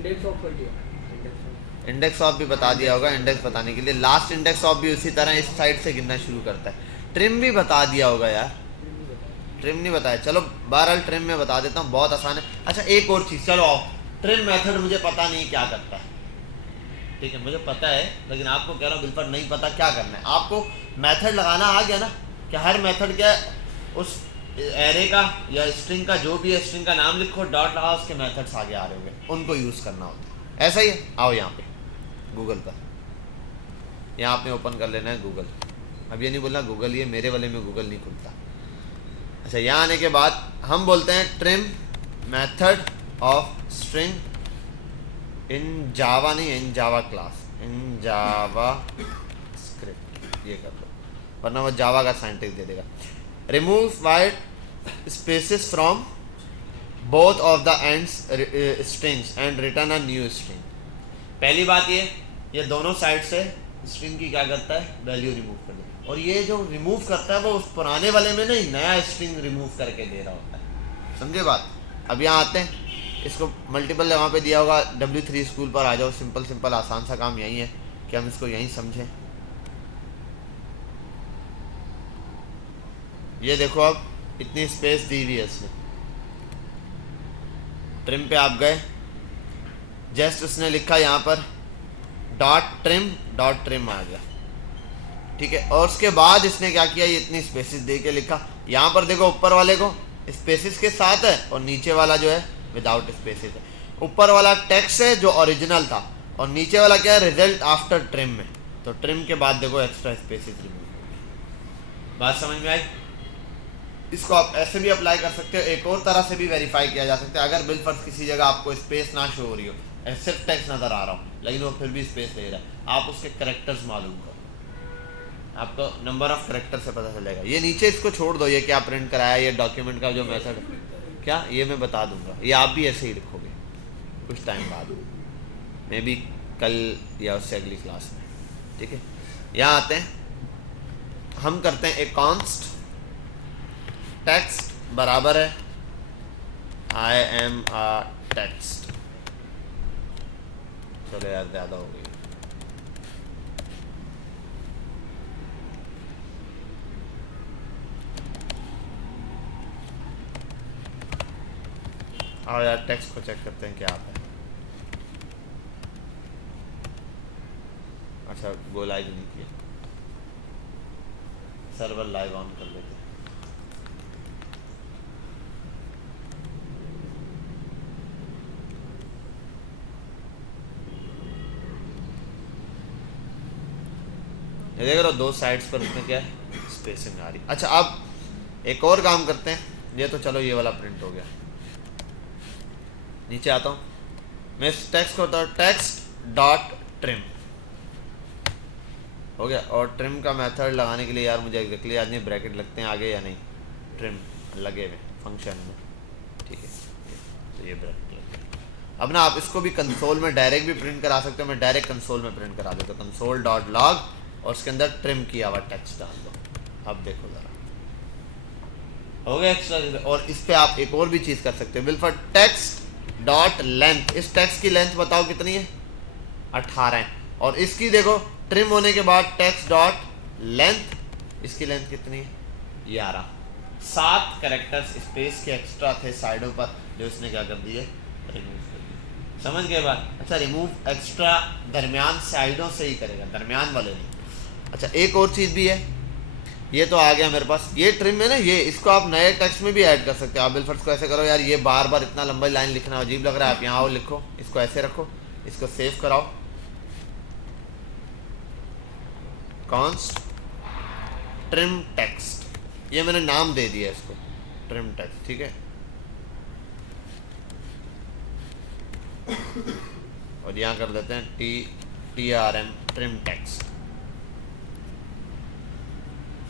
Index of कर दिया। Index of भी बता दिया होगा इंडेक्स बताने के लिए। लास्ट इंडेक्स ऑफ भी उसी तरह इस साइड से गिनना शुरू करता है। ट्रिम भी बता दिया होगा यार, ट्रिम नहीं बताया। चलो बहरहाल ट्रिम में बता देता हूँ, बहुत आसान है। अच्छा एक और चीज़, चलो आओ, ट्रिम मेथड मुझे पता नहीं क्या करता है, ठीक है मुझे पता है, लेकिन आपको कह रहा हूँ बिल्कुल नहीं पता क्या करना है। आपको मेथड लगाना आ गया ना, कि हर मेथड के उस एरे का या स्ट्रिंग का जो भी है, स्ट्रिंग का नाम लिखो, डॉट लगाओ, उसके मेथड्स आगे आ रहे होंगे, उनको यूज़ करना होता है। ऐसा ही है। आओ यहाँ पे गूगल पर, यहाँ आपने ओपन कर लेना है गूगल। अब ये नहीं बोलना गूगल, ये मेरे वाले में गूगल नहीं खुलता। अच्छा यहाँ आने के बाद हम बोलते हैं trim method of string in Java, नहीं in Java class, in Java script, ये कर लो, वरना वो जावा का साइंटिस्ट दे देगा। Remove white spaces from both of the ends strings and return a new string. पहली बात ये दोनों साइड से स्ट्रिंग की क्या करता है, वैल्यू रिमूव कर देता है। और ये जो रिमूव करता है वो उस पुराने वाले में नहीं, नया स्ट्रिंग रिमूव करके दे रहा होता है। समझे बात। अब यहाँ आते हैं, इसको मल्टीपल वहाँ पे दिया होगा, W3 स्कूल पर आ जाओ। सिंपल सिंपल आसान सा काम यही है कि हम इसको यहीं समझें। ये देखो अब इतनी स्पेस दी हुई है इसने। ट्रिम पे आप गए, जस्ट उसने लिखा यहाँ पर डॉट ट्रिम आ गया, ठीक है। और उसके बाद इसने क्या किया, ये इतनी स्पेसिस दे के लिखा। यहाँ पर देखो ऊपर वाले को स्पेसिस के साथ है और नीचे वाला जो है विदाउट स्पेसिस है। ऊपर वाला टेक्स्ट है जो ओरिजिनल था, और नीचे वाला क्या है, रिजल्ट आफ्टर ट्रिम में। तो ट्रिम के बाद देखो एक्स्ट्रा स्पेसिस रिमूव। बात समझ में आई। इसको आप ऐसे भी अप्लाई कर सकते हो, एक और तरह से भी वेरीफाई किया जा सकता है। अगर बिलफर्ज किसी जगह आपको स्पेस ना शो हो रही हो, सिर्फ टेक्स्ट नजर आ रहा हो, लेकिन वो फिर भी स्पेस ले रहा है, आप उसके करेक्टर्स मालूम करो, आपको नंबर ऑफ करेक्टर से पता चलेगा। ये नीचे इसको छोड़ दो, ये क्या प्रिंट कराया, ये डॉक्यूमेंट का जो मेथड क्या, ये मैं बता दूंगा। ये आप भी ऐसे ही लिखोगे कुछ टाइम बाद, मे बी कल या उससे अगली क्लास में, ठीक है। यहाँ आते हैं, हम करते हैं एक कॉन्स्ट टेक्स्ट बराबर है आई एम अ टेक्स्ट। चलो यार ज़्यादा हो गई। आओ यार टेक्स्ट को चेक करते हैं क्या आता है। अच्छा गो लाइव नहीं किया, सर्वर लाइव ऑन कर लेते हैं। ये देख रहे हो दो साइड्स पर इसमें क्या है, स्पेसिंग आ रही। अच्छा अब एक और काम करते हैं, ये तो चलो ये वाला प्रिंट हो गया। नीचे आता हूँ मैं, इस टेक्स्ट को होता है टेक्स्ट डॉट ट्रिम, हो गया। और ट्रिम का मेथड लगाने के लिए यार मुझे एग्जैक्टली याद नहीं, ब्रैकेट लगते हैं आगे या नहीं, ट्रिम लगे हुए फंक्शन में, ठीक है। तो ये ब्रैकेट लगे। अब ना आप इसको भी कंसोल में डायरेक्ट भी प्रिंट करा सकते हो, मैं डायरेक्ट कंसोल में प्रिंट करा देता हूँ, कंसोल डॉट लॉग, और उसके अंदर ट्रिम किया हुआ टेक्स्ट डाल दो। अब देखो ज़रा हो गया एक्स्ट्रा। और इस पर आप एक और भी चीज़ कर सकते हो, बिल्कुल टेक्स्ट डॉट लेंथ, इस टेक्स्ट की लेंथ बताओ कितनी है, 18 है। और इसकी देखो ट्रिम होने के बाद टेक्स्ट डॉट लेंथ, इसकी लेंथ कितनी है, 11। 7 कैरेक्टर्स स्पेस के एक्स्ट्रा थे साइडों पर, जो इसने क्या कर दिए, रिमूव कर दिए। समझ गए बात। अच्छा रिमूव एक्स्ट्रा दरमियान साइडों से ही करेगा, दरमियान वाले नहीं। अच्छा एक और चीज़ भी है, ये तो आ गया मेरे पास, ये ट्रिम है ना, ये इसको आप नए टेक्स्ट में भी ऐड कर सकते हो। आप बिलफर्ज को ऐसे करो यार, ये बार बार इतना लंबी लाइन लिखना अजीब लग रहा है, आप यहाँ आओ लिखो, इसको ऐसे रखो, इसको सेव कराओ, कॉन्स्ट ट्रिम टेक्स्ट, ये मैंने नाम दे दिया इसको ट्रिम टेक्स्ट, ठीक है। और यहाँ कर देते हैं TRM ट्रिम टेक्स्ट।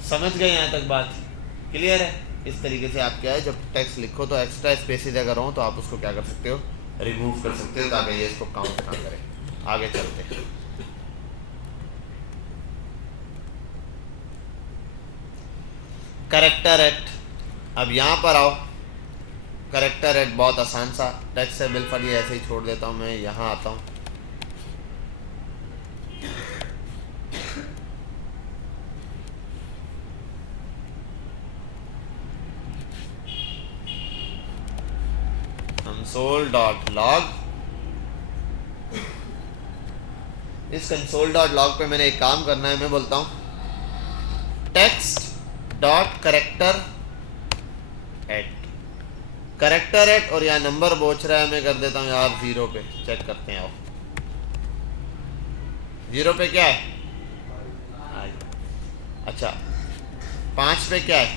समझ गए यहाँ तक बात, क्लियर है। इस तरीके से आप क्या है, जब टेक्स्ट लिखो तो एक्स्ट्रा स्पेसेस अगर हो तो आप उसको क्या कर सकते हो, रिमूव कर सकते हो, ताकि ये इसको काउंट ना करे। आगे चलते हैं, करेक्टर एट। अब यहाँ पर आओ, करेक्टर एट बहुत आसान सा टेक्स्ट है, बिल्कुल ये ऐसे ही छोड़ देता हूँ। मैं यहाँ आता हूँ, console.log। इस console.log पे मैंने एक काम करना है। मैं बोलता हूँ text.character एट, करेक्टर एट, और यहाँ नंबर पूछ रहा है, मैं कर देता हूँ यार 0 पे। चेक करते हैं, आओ 0 पे क्या है? अच्छा 5 पे क्या है?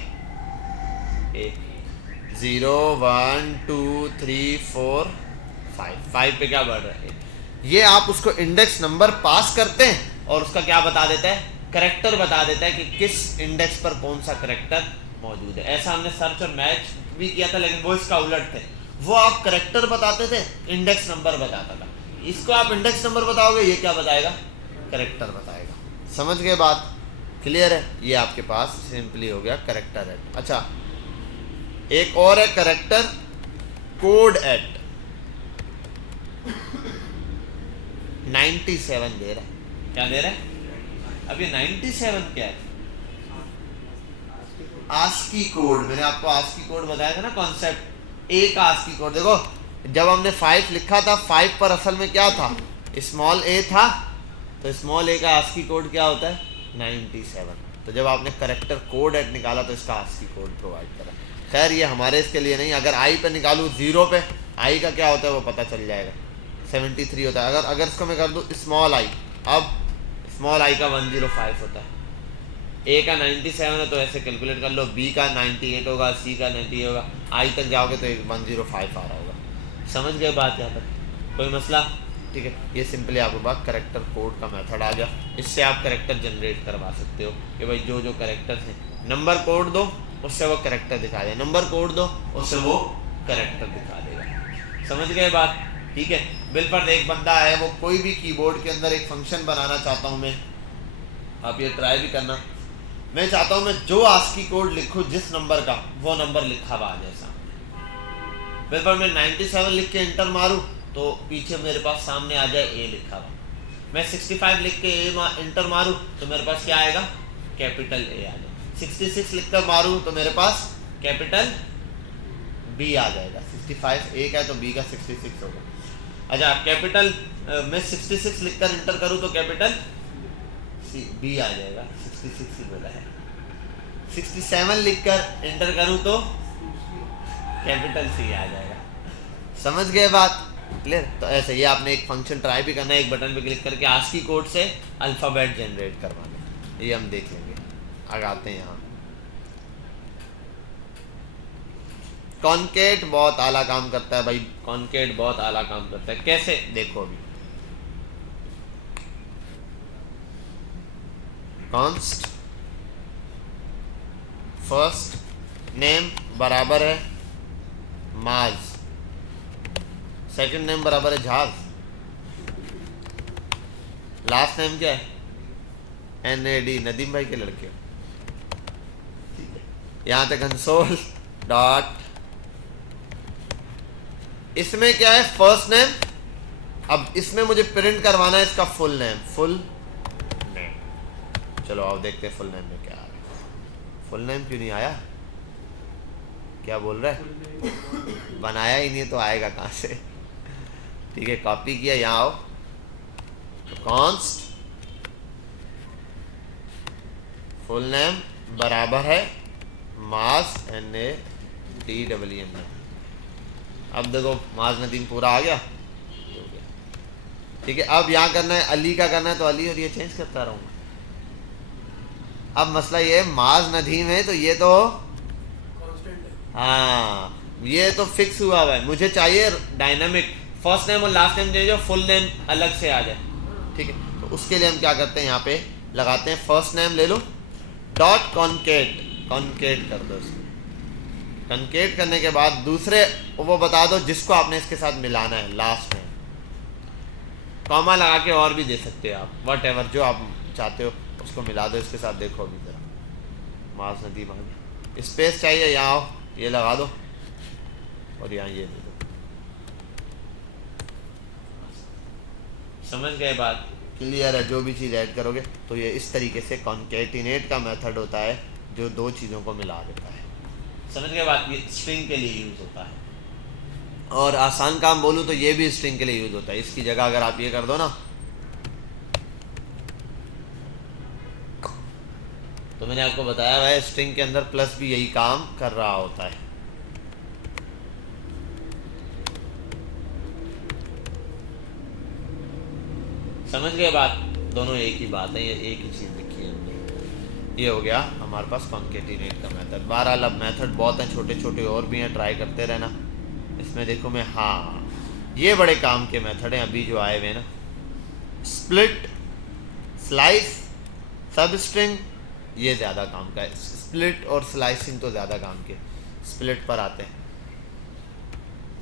0 1 2 3 4 5 पे क्या बढ़ रहा है? ये आप उसको इंडेक्स नंबर पास करते हैं और उसका क्या बता देता है? करेक्टर बता देता है कि किस इंडेक्स पर कौन सा करेक्टर मौजूद है। ऐसा हमने सर्च और मैच भी किया था, लेकिन वो इसका उलट थे। वो आप करेक्टर बताते थे, इंडेक्स नंबर बताता था। इसको आप इंडेक्स नंबर बताओगे, ये क्या बताएगा? करेक्टर बताएगा। समझ गए बात? क्लियर है? ये आपके पास सिंपली हो गया करेक्टर एट। अच्छा एक और है करेक्टर कोड एट। 97 दे रहा है। क्या दे रहा है? अब ये 97 क्या है? ASCII code. मैंने आपको आस्की कोड बताया था ना, कॉन्सेप्ट। ए का आस्की कोड देखो, जब हमने 5 लिखा था, 5 पर असल में क्या था? स्मॉल ए था, तो स्मॉल ए का आस्की कोड क्या होता है? 97। तो जब आपने करेक्टर कोड एट निकाला तो इसका आस्की कोड प्रोवाइड करा। खैर ये हमारे इसके लिए नहीं। अगर आई पे निकालूँ 0 पे, आई का क्या होता है वो पता चल जाएगा। 73 होता है। अगर इसको मैं कर दूँ स्मॉल आई, अब स्मॉल आई का 105 होता है। ए का 97 है तो ऐसे कैलकुलेट कर लो, बी का 98 होगा, सी का 98 होगा, आई तक जाओगे तो 105 आ रहा होगा। समझ गए बात? यहाँ तक कोई मसला? ठीक है, ये सिंपली आपके पास करेक्टर कोड का मेथड आ गया। इससे आप करेक्टर जनरेट करवा सकते हो कि भाई जो जो करेक्टर हैं, नंबर कोड दो उससे वो करेक्टर दिखा देगा, नंबर कोड दो उससे वो करेक्टर दिखा देगा। समझ गए बात? ठीक है। बिल पर एक बंदा है, वो कोई भी कीबोर्ड के अंदर एक फंक्शन बनाना चाहता हूँ मैं, आप ये ट्राई भी करना। मैं चाहता हूँ मैं जो आस्की कोड लिखूँ जिस नंबर का, वो नंबर लिखा हुआ आ जाए सामने। बिल पर मैं 97 लिख के इंटर मारूँ तो पीछे मेरे पास सामने आ जाए ए लिखा हुआ। मैं 65 लिख के इंटर मारूँ तो मेरे पास क्या आएगा? कैपिटल ए आ जाए। 66 लिख कर मारूँ तो मेरे पास कैपिटल बी आ जाएगा। 65 ए का है तो बी का 66 होगा। अच्छा कैपिटल मैं 66 लिख कर इंटर करूँ तो कैपिटल बी आ जाएगा। 66 ही बोला है। 67 लिख कर इंटर करूँ तो कैपिटल सी आ जाएगा। समझ गए बात? क्लियर? तो ऐसे ही आपने एक फंक्शन ट्राई भी करना है, एक बटन पे क्लिक करके आस्की कोड से अल्फ़ाबेट जनरेट करवाना। ये हम देख लेंगे। आगे आते हैं यहाँ। कॉन्केट बहुत आला काम करता है भाई, कॉन्केट बहुत आला काम करता है। कैसे? देखो अभी कॉन्स्ट फर्स्ट नेम बराबर है माज, सेकंड नेम बराबर है झाज, लास्ट नेम क्या है? NAD, नदीम भाई के लड़के। यहां तक कंसोल डॉट, इसमें क्या है? First name. अब इसमें मुझे प्रिंट करवाना है इसका फुल नेम, फुल नेम। चलो अब देखते हैं फुल नेम में क्या आ रहा है। फुल नेम क्यों नहीं आया? क्या बोल रहा है? बनाया ही नहीं तो आएगा कहां से? ठीक है, कॉपी किया, यहाँ आओ तो कॉन्स्ट फुल नेम बराबर है माज NADWM। अब देखो माज नदीम पूरा आ गया। ठीक है, अब यहाँ करना है अली का करना है तो अली, और ये चेंज करता रहूँगा। अब मसला ये है माज नदीम है तो ये तो हाँ ये तो फिक्स हुआ हुआ है। मुझे चाहिए डायनामिक, फर्स्ट नेम और लास्ट नेम जो फुल नेम अलग से आ जाए। ठीक है, तो उसके लिए हम क्या करते हैं, यहाँ पे लगाते हैं फर्स्ट नेम ले लो डॉट कॉन्केट, कॉन्केट कर दो इसको। कॉन्केट करने के बाद दूसरे वो बता दो जिसको आपने इसके साथ मिलाना है, लास्ट नेम। कॉमा लगा के और भी दे सकते हो आप, वट एवर जो आप चाहते हो उसको मिला दो इसके साथ। देखो अभी जरा माज नदीम आ गया। स्पेस चाहिए, यहाँ आओ, ये लगा दो और यहाँ ये दे दो। समझ गए बात? क्लियर है? जो भी चीज़ ऐड करोगे तो ये इस तरीके से कॉन्केटिनेट का मेथड होता है जो दो चीज़ों को मिला देता है। समझ गए बात? ये स्ट्रिंग के लिए यूज़ होता है। और आसान काम बोलूँ तो ये भी स्ट्रिंग के लिए यूज़ होता है। इसकी जगह अगर आप ये कर दो ना, तो मैंने आपको बताया भाई स्ट्रिंग के अंदर प्लस भी यही काम कर रहा होता है। समझ गए बात? दोनों एक ही बात है, ये एक ही चीज़ लिखी है हमने। ये हो गया हमारे पास कॉन्केटिनेट का मेथड। 12 लब मेथड बहुत हैं, छोटे छोटे और भी हैं, ट्राई करते रहना। इसमें देखो मैं, हाँ ये बड़े काम के मेथड हैं अभी जो आए हुए हैं ना, स्प्लिट, स्लाइस, सब स्ट्रिंग, ये ज़्यादा काम का है। स्प्लिट और स्लाइसिंग तो ज़्यादा काम के। स्प्लिट पर आते हैं,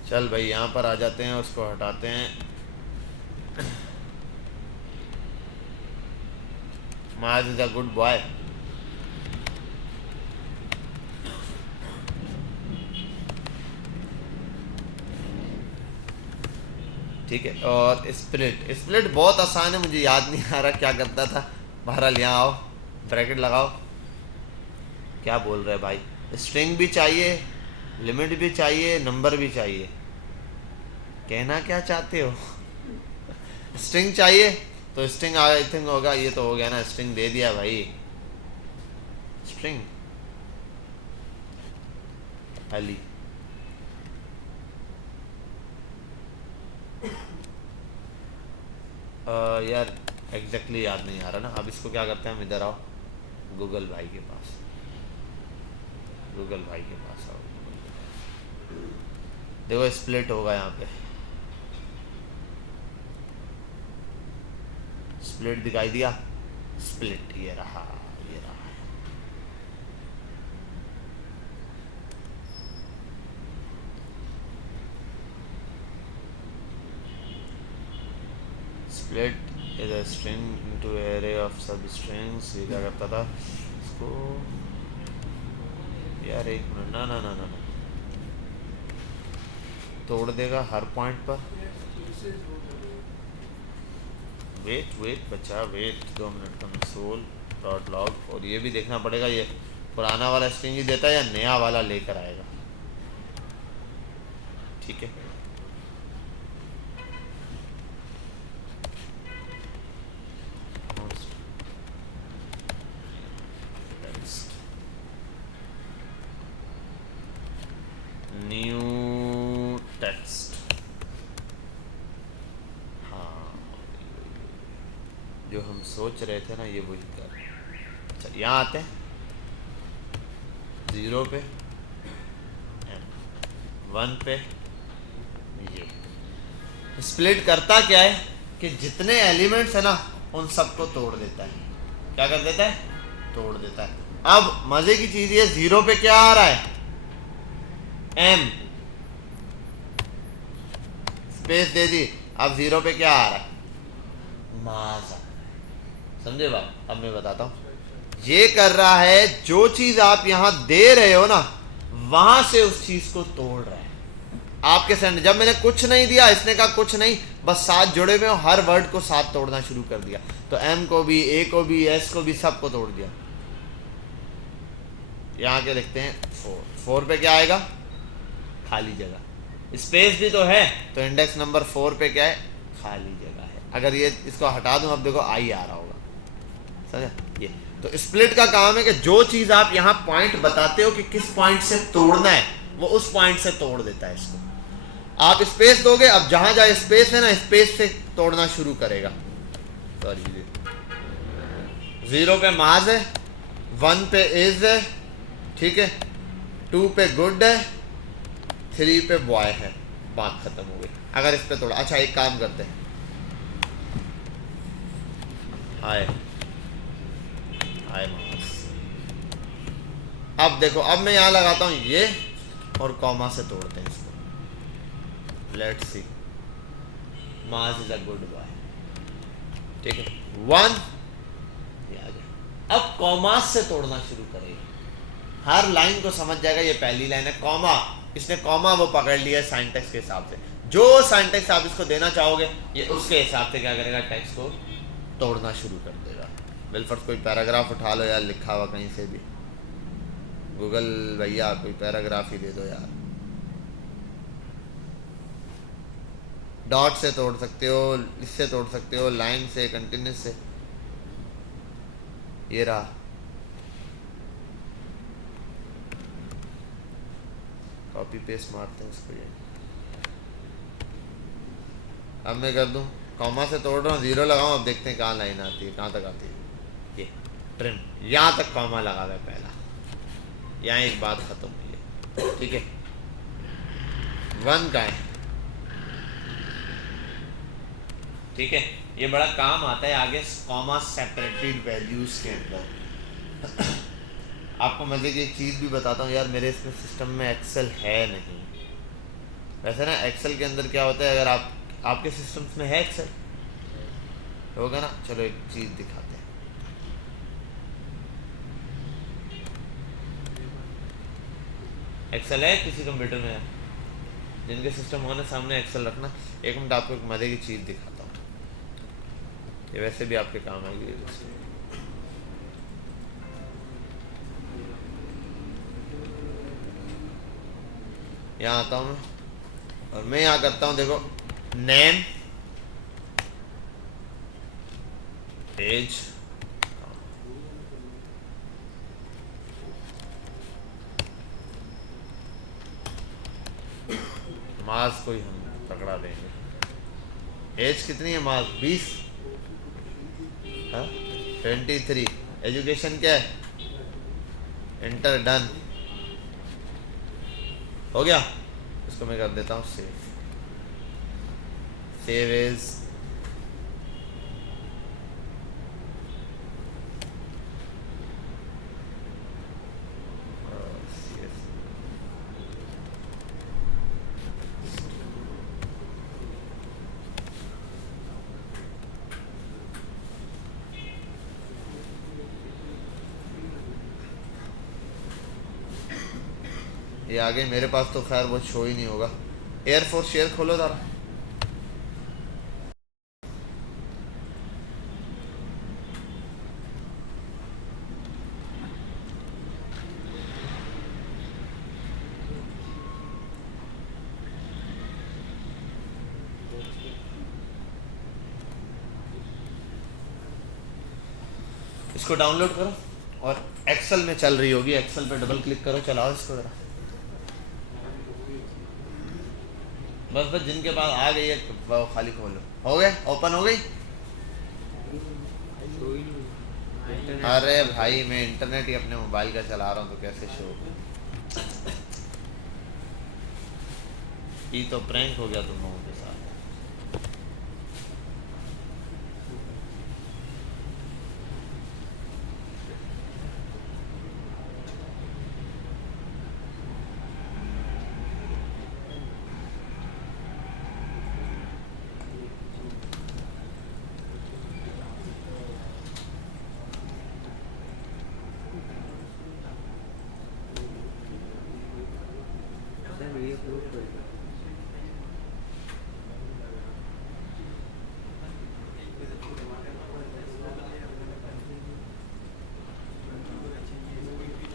चल भाई यहाँ पर आ जाते हैं, उसको हटाते हैं। माज इज अ गुड बॉय। ठीक है, और स्प्लिट, स्प्लिट बहुत आसान है, मुझे याद नहीं आ रहा क्या करता था। बहरहाल यहाँ आओ, ब्रैकेट लगाओ। क्या बोल रहे भाई? स्ट्रिंग भी चाहिए, लिमिट भी चाहिए, नंबर भी चाहिए, कहना क्या चाहते हो? स्ट्रिंग चाहिए तो स्ट्रिंग आई थिंक होगा, ये तो हो गया ना, स्ट्रिंग दे दिया भाई। स्ट्रिंग अली, यार एग्जैक्टली याद नहीं आ रहा ना। अब इसको क्या करते हैं हम, इधर आओ, गूगल भाई के पास, गूगल भाई के पास आओ। देखो स्प्लिट होगा यहाँ पे, स्प्लिट दिखाई दिया? स्प्लिट ये रहा, ये रहा। Split is a string into array of सब स्ट्रिंग्स। ये क्या करता था इसको, यार एक मिनट, ना ना ना ना ना, तोड़ देगा हर पॉइंट पर। वेट वेट बच्चा wait, 2 minute. Console dot log, और ये भी देखना पड़ेगा ये पुराना वाला स्ट्रिंग ही देता है या नया वाला लेकर आएगा। ठीक है, न्यू टेक्स्ट। हाँ, जो हम सोच रहे थे ना ये वही कर। अच्छा यहाँ आते हैं 0 पे, 1 पे। ये स्प्लिट करता क्या है कि जितने एलिमेंट्स है ना उन सबको तोड़ देता है। क्या कर देता है? तोड़ देता है। अब मजे की चीज ये, 0 पे क्या आ रहा है? m, स्पेस दे दी। अब 0 पे क्या आ रहा है? माज। समझे बात? अब मैं बताता हूं, ये कर रहा है जो चीज आप यहां दे रहे हो ना वहां से उस चीज को तोड़ रहा है आपके सेंड। जब मैंने कुछ नहीं दिया, इसने कहा कुछ नहीं, बस साथ जुड़े हुए हो, हर वर्ड को साथ तोड़ना शुरू कर दिया। तो m को भी, a को भी, s को भी, सबको तोड़ दिया। यहां के लिखते हैं 4 पे क्या आएगा? खाली जगह। स्पेस भी तो है, तो इंडेक्स नंबर 4 पे क्या है? खाली जगह है। अगर ये इसको हटा दूं, अब देखो आई आ रहा होगा। समझा? ये तो स्प्लिट का काम है कि जो चीज आप यहाँ पॉइंट बताते हो कि किस पॉइंट से तोड़ना है, वो उस पॉइंट से तोड़ देता है इसको। आप स्पेस दोगे, अब जहां जहां स्पेस है ना, स्पेस से तोड़ना शुरू करेगा। सॉरी, 0 पे माज है, 1 पे इज है, ठीक है, 2 पे गुड है, 3 पे बॉय है। बात खत्म हो गई। अगर इस पे तोड़ा, अच्छा एक काम करते हैं, हाय हाय मास। अब देखो, अब मैं यहां लगाता हूं ये, और कॉमा से तोड़ते हैं इसको। Let's see, mass is a good boy, ठीक है, 1 ये आ गया। अब कॉमा से तोड़ना शुरू करेगा, हर लाइन को समझ जाएगा ये पहली लाइन है, कॉमा इसने कॉमा वो पकड़ लिया साइंटेक्स के हिसाब से, जो साइंटेक्स आप इसको देना चाहोगे ये उसके हिसाब से क्या करेगा, टेक्स्ट को तोड़ना शुरू कर देगा। विल्फर्ड कोई पैराग्राफ उठा लो यार, लिखा हुआ कहीं से भी, गूगल भैया कोई पैराग्राफ ही दे दो यार। डॉट से तोड़ सकते हो, इससे तोड़ सकते हो, लाइन से, कंटिन्यूस से। ये रहा, कॉपी पेस्ट मारते हैं इसको। ये अब मैं कर दूं, कॉमा से तोड़ रहा हूँ, जीरो लगाऊं, अब देखते हैं कहाँ लाइन आती है, कहाँ तक आती है। ये ट्रिम, यहाँ तक कॉमा लगा हुआ है पहला, यहाँ एक बात खत्म हुई है, ठीक है। वन का है, ठीक है, ये बड़ा काम आता है आगे कॉमा सेपरेटेड वैल्यूज के अंदर। आपको मजे की एक चीज़ भी बताता हूँ यार, मेरे इसमें सिस्टम में एक्सेल है नहीं। वैसे ना एक्सेल के अंदर क्या होता है, अगर आपके सिस्टम्स में है एक्सेल होगा ना, चलो एक चीज़ दिखाते हैं। एक्सेल है किसी कंप्यूटर में? है जिनके सिस्टम होने सामने एक्सेल रखना। एक मिनट आपको एक मजे की चीज़ दिखाता हूँ, ये वैसे भी आपके काम आएगी। यहाँ आता हूँ मैं और मैं यहाँ करता हूँ, देखो नेम पेज, मास कोई हम पकड़ा देंगे। एज कितनी है मास? 20, 23। एजुकेशन क्या है? इंटर, डन हो गया। इसको मैं कर देता हूँ सेव। सेव एज, ये आगे मेरे पास तो खैर वो शो ही नहीं होगा। एयरफोर्स शेयर खोलो जरा। इसको डाउनलोड करो और एक्सेल में चल रही होगी, एक्सेल पे डबल क्लिक करो, चलाओ इसको जरा। बस जिनके पास आ गई है वो खाली खोलो। हो गए? ओपन हो गई? अरे भाई मैं इंटरनेट ही अपने मोबाइल का चला रहा हूँ तो कैसे शो? ये तो प्रैंक हो गया तुम लोगों के साथ।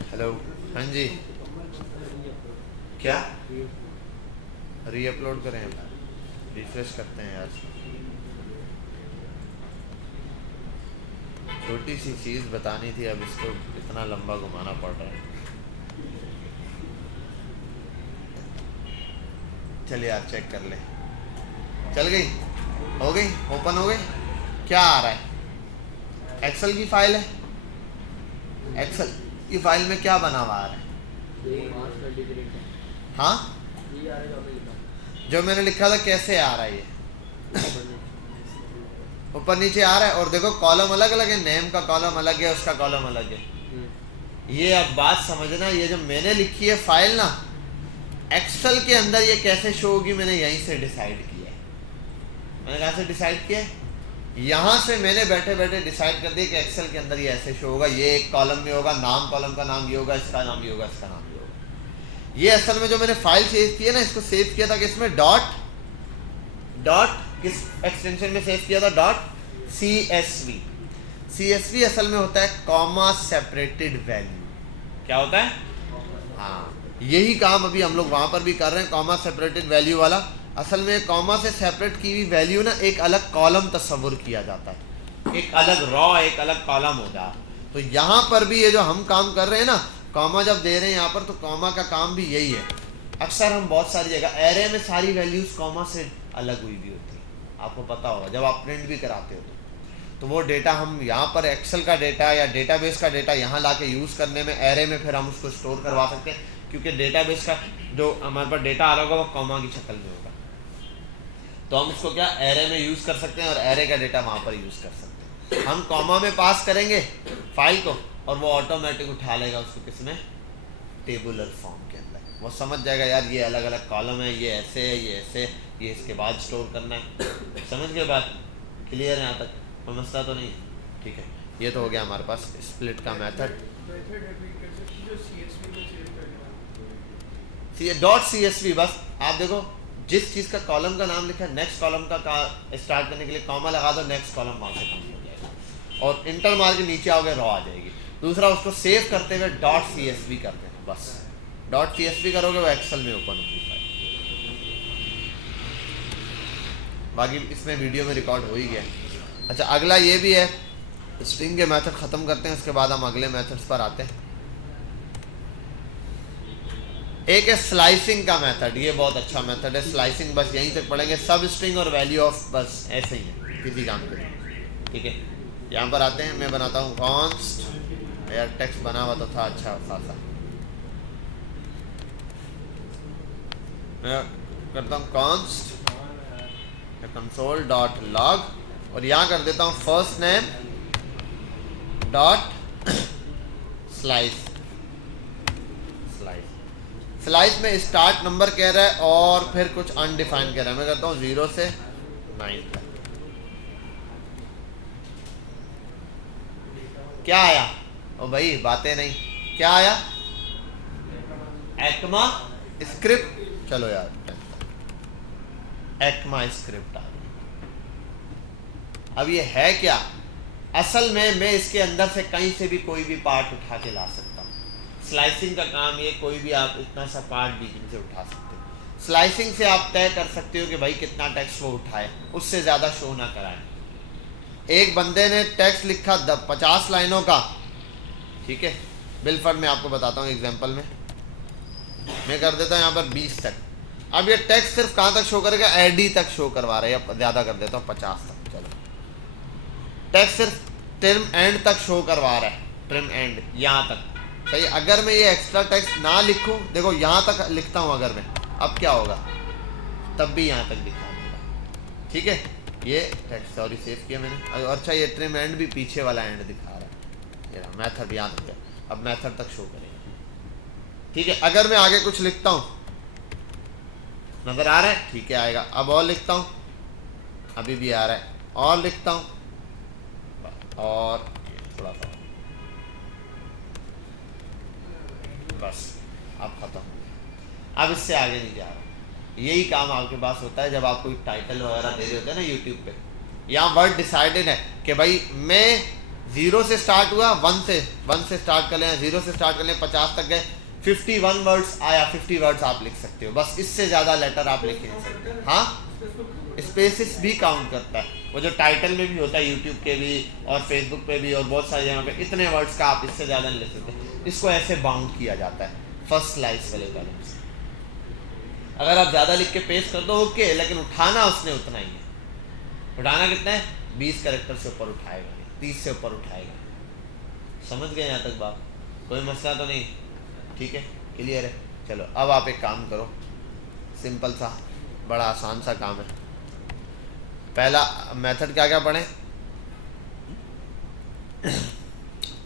हेलो, हाँ जी, क्या रीअपलोड करें? रिफ्रेश करते हैं यार। छोटी सी चीज़ बतानी थी, अब इसको इतना लंबा घुमाना पड़ रहा है। चलिए यार चेक कर ले। चल गई? हो गई? ओपन हो गई? क्या आ रहा है? एक्सेल की फाइल है। एक्सेल की फाइल में क्या बना हुआ आ रहा है? हाँ, जो मैंने लिखा था कैसे आ रहा है? ये ऊपर नीचे आ रहा है और देखो कॉलम अलग अलग है, नेम का कॉलम अलग है, उसका कॉलम अलग है। ये अब बात समझना, ये जो मैंने लिखी है फाइल ना, एक्सेल के अंदर ये कैसे शो होगी मैंने यहीं से डिसाइड किया है। मैंने कहाँ से डिसाइड किया है? यहाँ से मैंने बैठे बैठे डिसाइड कर दिया कि एक्सेल के अंदर ये ऐसे शो होगा। ये एक कॉलम में होगा, नाम कॉलम का नाम ये होगा, इसका नाम ये होगा, इसका नाम ये होगा। ये असल में जो मैंने फाइल सेव की है ना, इसको सेव किया था किसमें, डॉट किस एक्सटेंशन में सेव किया था, डॉट CSV। CSV असल में होता है कॉमा सेपरेटेड वैल्यू। क्या होता है? हाँ, यही काम अभी हम लोग वहां पर भी कर रहे हैं, कॉमा सेपरेटेड वैल्यू वाला। असल में कॉमा से सेपरेट की हुई वैल्यू ना एक अलग कॉलम तस्वुर किया जाता है, एक अलग रो, एक अलग कॉलम होता है। तो यहाँ पर भी ये जो हम काम कर रहे हैं ना, कॉमा जब दे रहे हैं यहाँ पर, तो कॉमा का काम भी यही है। अक्सर हम बहुत सारी जगह एरे में सारी वैल्यूज कॉमा से अलग हुई भी होती है, आपको पता होगा जब आप प्रिंट भी कराते हो तो वो डेटा हम यहाँ पर एक्सेल का डेटा या डेटाबेस का डेटा यहाँ ला के यूज़ करने में, एरे में फिर हम उसको स्टोर करवा सकते हैं, क्योंकि डेटाबेस का जो हमारे पास डेटा आ रहा होगा वो कॉमा की शक्ल में होगा। तो हम उसको क्या एरे में यूज़ कर सकते हैं और एरे का डेटा वहाँ पर यूज़ कर सकते हैं। हम कॉमा में पास करेंगे फाइल को और वो ऑटोमेटिक उठा लेगा उसको किसमें, टेबुलर फॉर्म के अंदर। वो समझ जाएगा यार ये अलग अलग कॉलम है, ये ऐसे है, ये ऐसे, ये इसके बाद स्टोर करना है। समझ गए बात? क्लियर है यहाँ तक? कोई मसला तो नहीं? ठीक है, ये तो हो गया हमारे पास स्प्लिट का मेथड। डॉट CSV, बस आप देखो जिस चीज़ का कॉलम का नाम लिखा है, नेक्स्ट कॉलम का स्टार्ट करने के लिए कॉमा लगा दो, नेक्स्ट कॉलम वहाँ से कम हो जाएगा और इंटर मार के नीचे आओगे रो आ जाएगी। दूसरा, उसको सेव करते हुए डॉट CSV करते हैं, बस डॉट CSV करोगे वो एक्सेल में ओपन होगी फाइल। बाकी इसमें वीडियो में रिकॉर्ड हो ही गया। अच्छा, अगला ये भी है, स्ट्रिंग के मेथड ख़त्म करते हैं, उसके बाद हम अगले मेथड्स पर आते हैं। एक है स्लाइसिंग का मेथड, ये बहुत अच्छा मेथड है। स्लाइसिंग बस यहीं तक पढ़ेंगे, सब स्ट्रिंग और वैल्यू ऑफ, बस ऐसे ही है किसी काम के लिए। ठीक है, यहाँ पर आते हैं, मैं बनाता हूँ कॉन्स्ट, यार टेक्स्ट बना हुआ तो था अच्छा खासा, मैं करता हूँ कॉन्स्ट कंसोल डॉट लॉग और यहाँ कर देता हूँ first name dot slice. Slice में स्टार्ट नंबर कह रहा है और फिर कुछ अनडिफाइंड कह रहा है। मैं करता हूँ 0 से 9 तक। क्या आया? ओ भाई बातें नहीं, क्या आया? ECMA script. चलो यार, एक्मा स्क्रिप्ट आ गई। अब ये है क्या? असल में मैं इसके अंदर से कहीं से भी कोई भी पार्ट उठा के ला सकता हूँ। स्लाइसिंग का काम ये, कोई भी आप इतना सा पार्ट बीच से उठा सकते हो। स्लाइसिंग से आप तय कर सकते हो कि भाई कितना टेक्स्ट वो उठाए, उससे ज़्यादा शो ना कराए। एक बंदे ने टेक्स्ट लिखा 50 लाइनों का, ठीक है, बिलफर्ड में आपको बताता हूँ एग्जाम्पल में, मैं कर देता हूँ यहाँ पर 20 तक। अब ये टेक्स्ट सिर्फ कहाँ तक शो करेगा? एडी तक शो करवा रहा है, या ज़्यादा कर देता हूँ 50 तक। चलो, टेक्स्ट सिर्फ ट्रिम एंड तक शो करवा रहा है, ट्रिम एंड यहाँ तक। सही। अगर मैं ये एक्स्ट्रा टेक्स्ट ना लिखूं, देखो यहाँ तक लिखता हूँ अगर मैं, अब क्या होगा? तब भी यहाँ तक दिखा देगा। ठीक है, ये टेक्स्ट, सॉरी सेव किया मैंने। अच्छा, ये ट्रिम एंड भी पीछे वाला एंड दिखा रहा है, ये मेथड यहाँ तक है, अब मेथड तक शो करेगा। ठीक है, अगर मैं आगे कुछ लिखता हूँ, नजर आ रहा है? ठीक है, आएगा। अब और लिखता हूँ, अभी भी आ रहा है, और लिखता हूँ, और थोड़ा सा, बस अब खत्म। अब इससे आगे नहीं जा रहा। यही काम आपके पास होता है जब आप कोई टाइटल वगैरह दे रहे होते हैं ना यूट्यूब पे। यहाँ वर्ड डिसाइडेड है कि भाई मैं 0 से स्टार्ट हुआ, 1 से स्टार्ट कर लें, 0 से स्टार्ट कर लें, 50 तक गए, 51 वर्ड्स आया, 50 वर्ड्स आप लिख सकते हो, बस इससे ज़्यादा लेटर आप लिख नहीं सकते। हाँ, स्पेसिस भी काउंट करता है, वो जो टाइटल में भी होता है यूट्यूब के भी और फेसबुक पे भी और बहुत सारी जगह पे, इतने वर्ड्स का आप इससे ज़्यादा नहीं लिख सकते। इसको ऐसे बाउंड किया जाता है फर्स्ट स्लाइस वाले कॉलम से। अगर आप ज़्यादा लिख के पेस्ट कर दो ओके, लेकिन उठाना उसने उतना ही है। उठाना कितना है? 20 कैरेक्टर से ऊपर उठाएगा, 30 से ऊपर उठाएगा। समझ गए यहाँ तक बात? कोई मसला तो नहीं? ठीक है, क्लियर है। चलो अब आप एक काम करो, सिंपल सा, बड़ा आसान सा काम है। पहला मेथड क्या क्या पढ़े?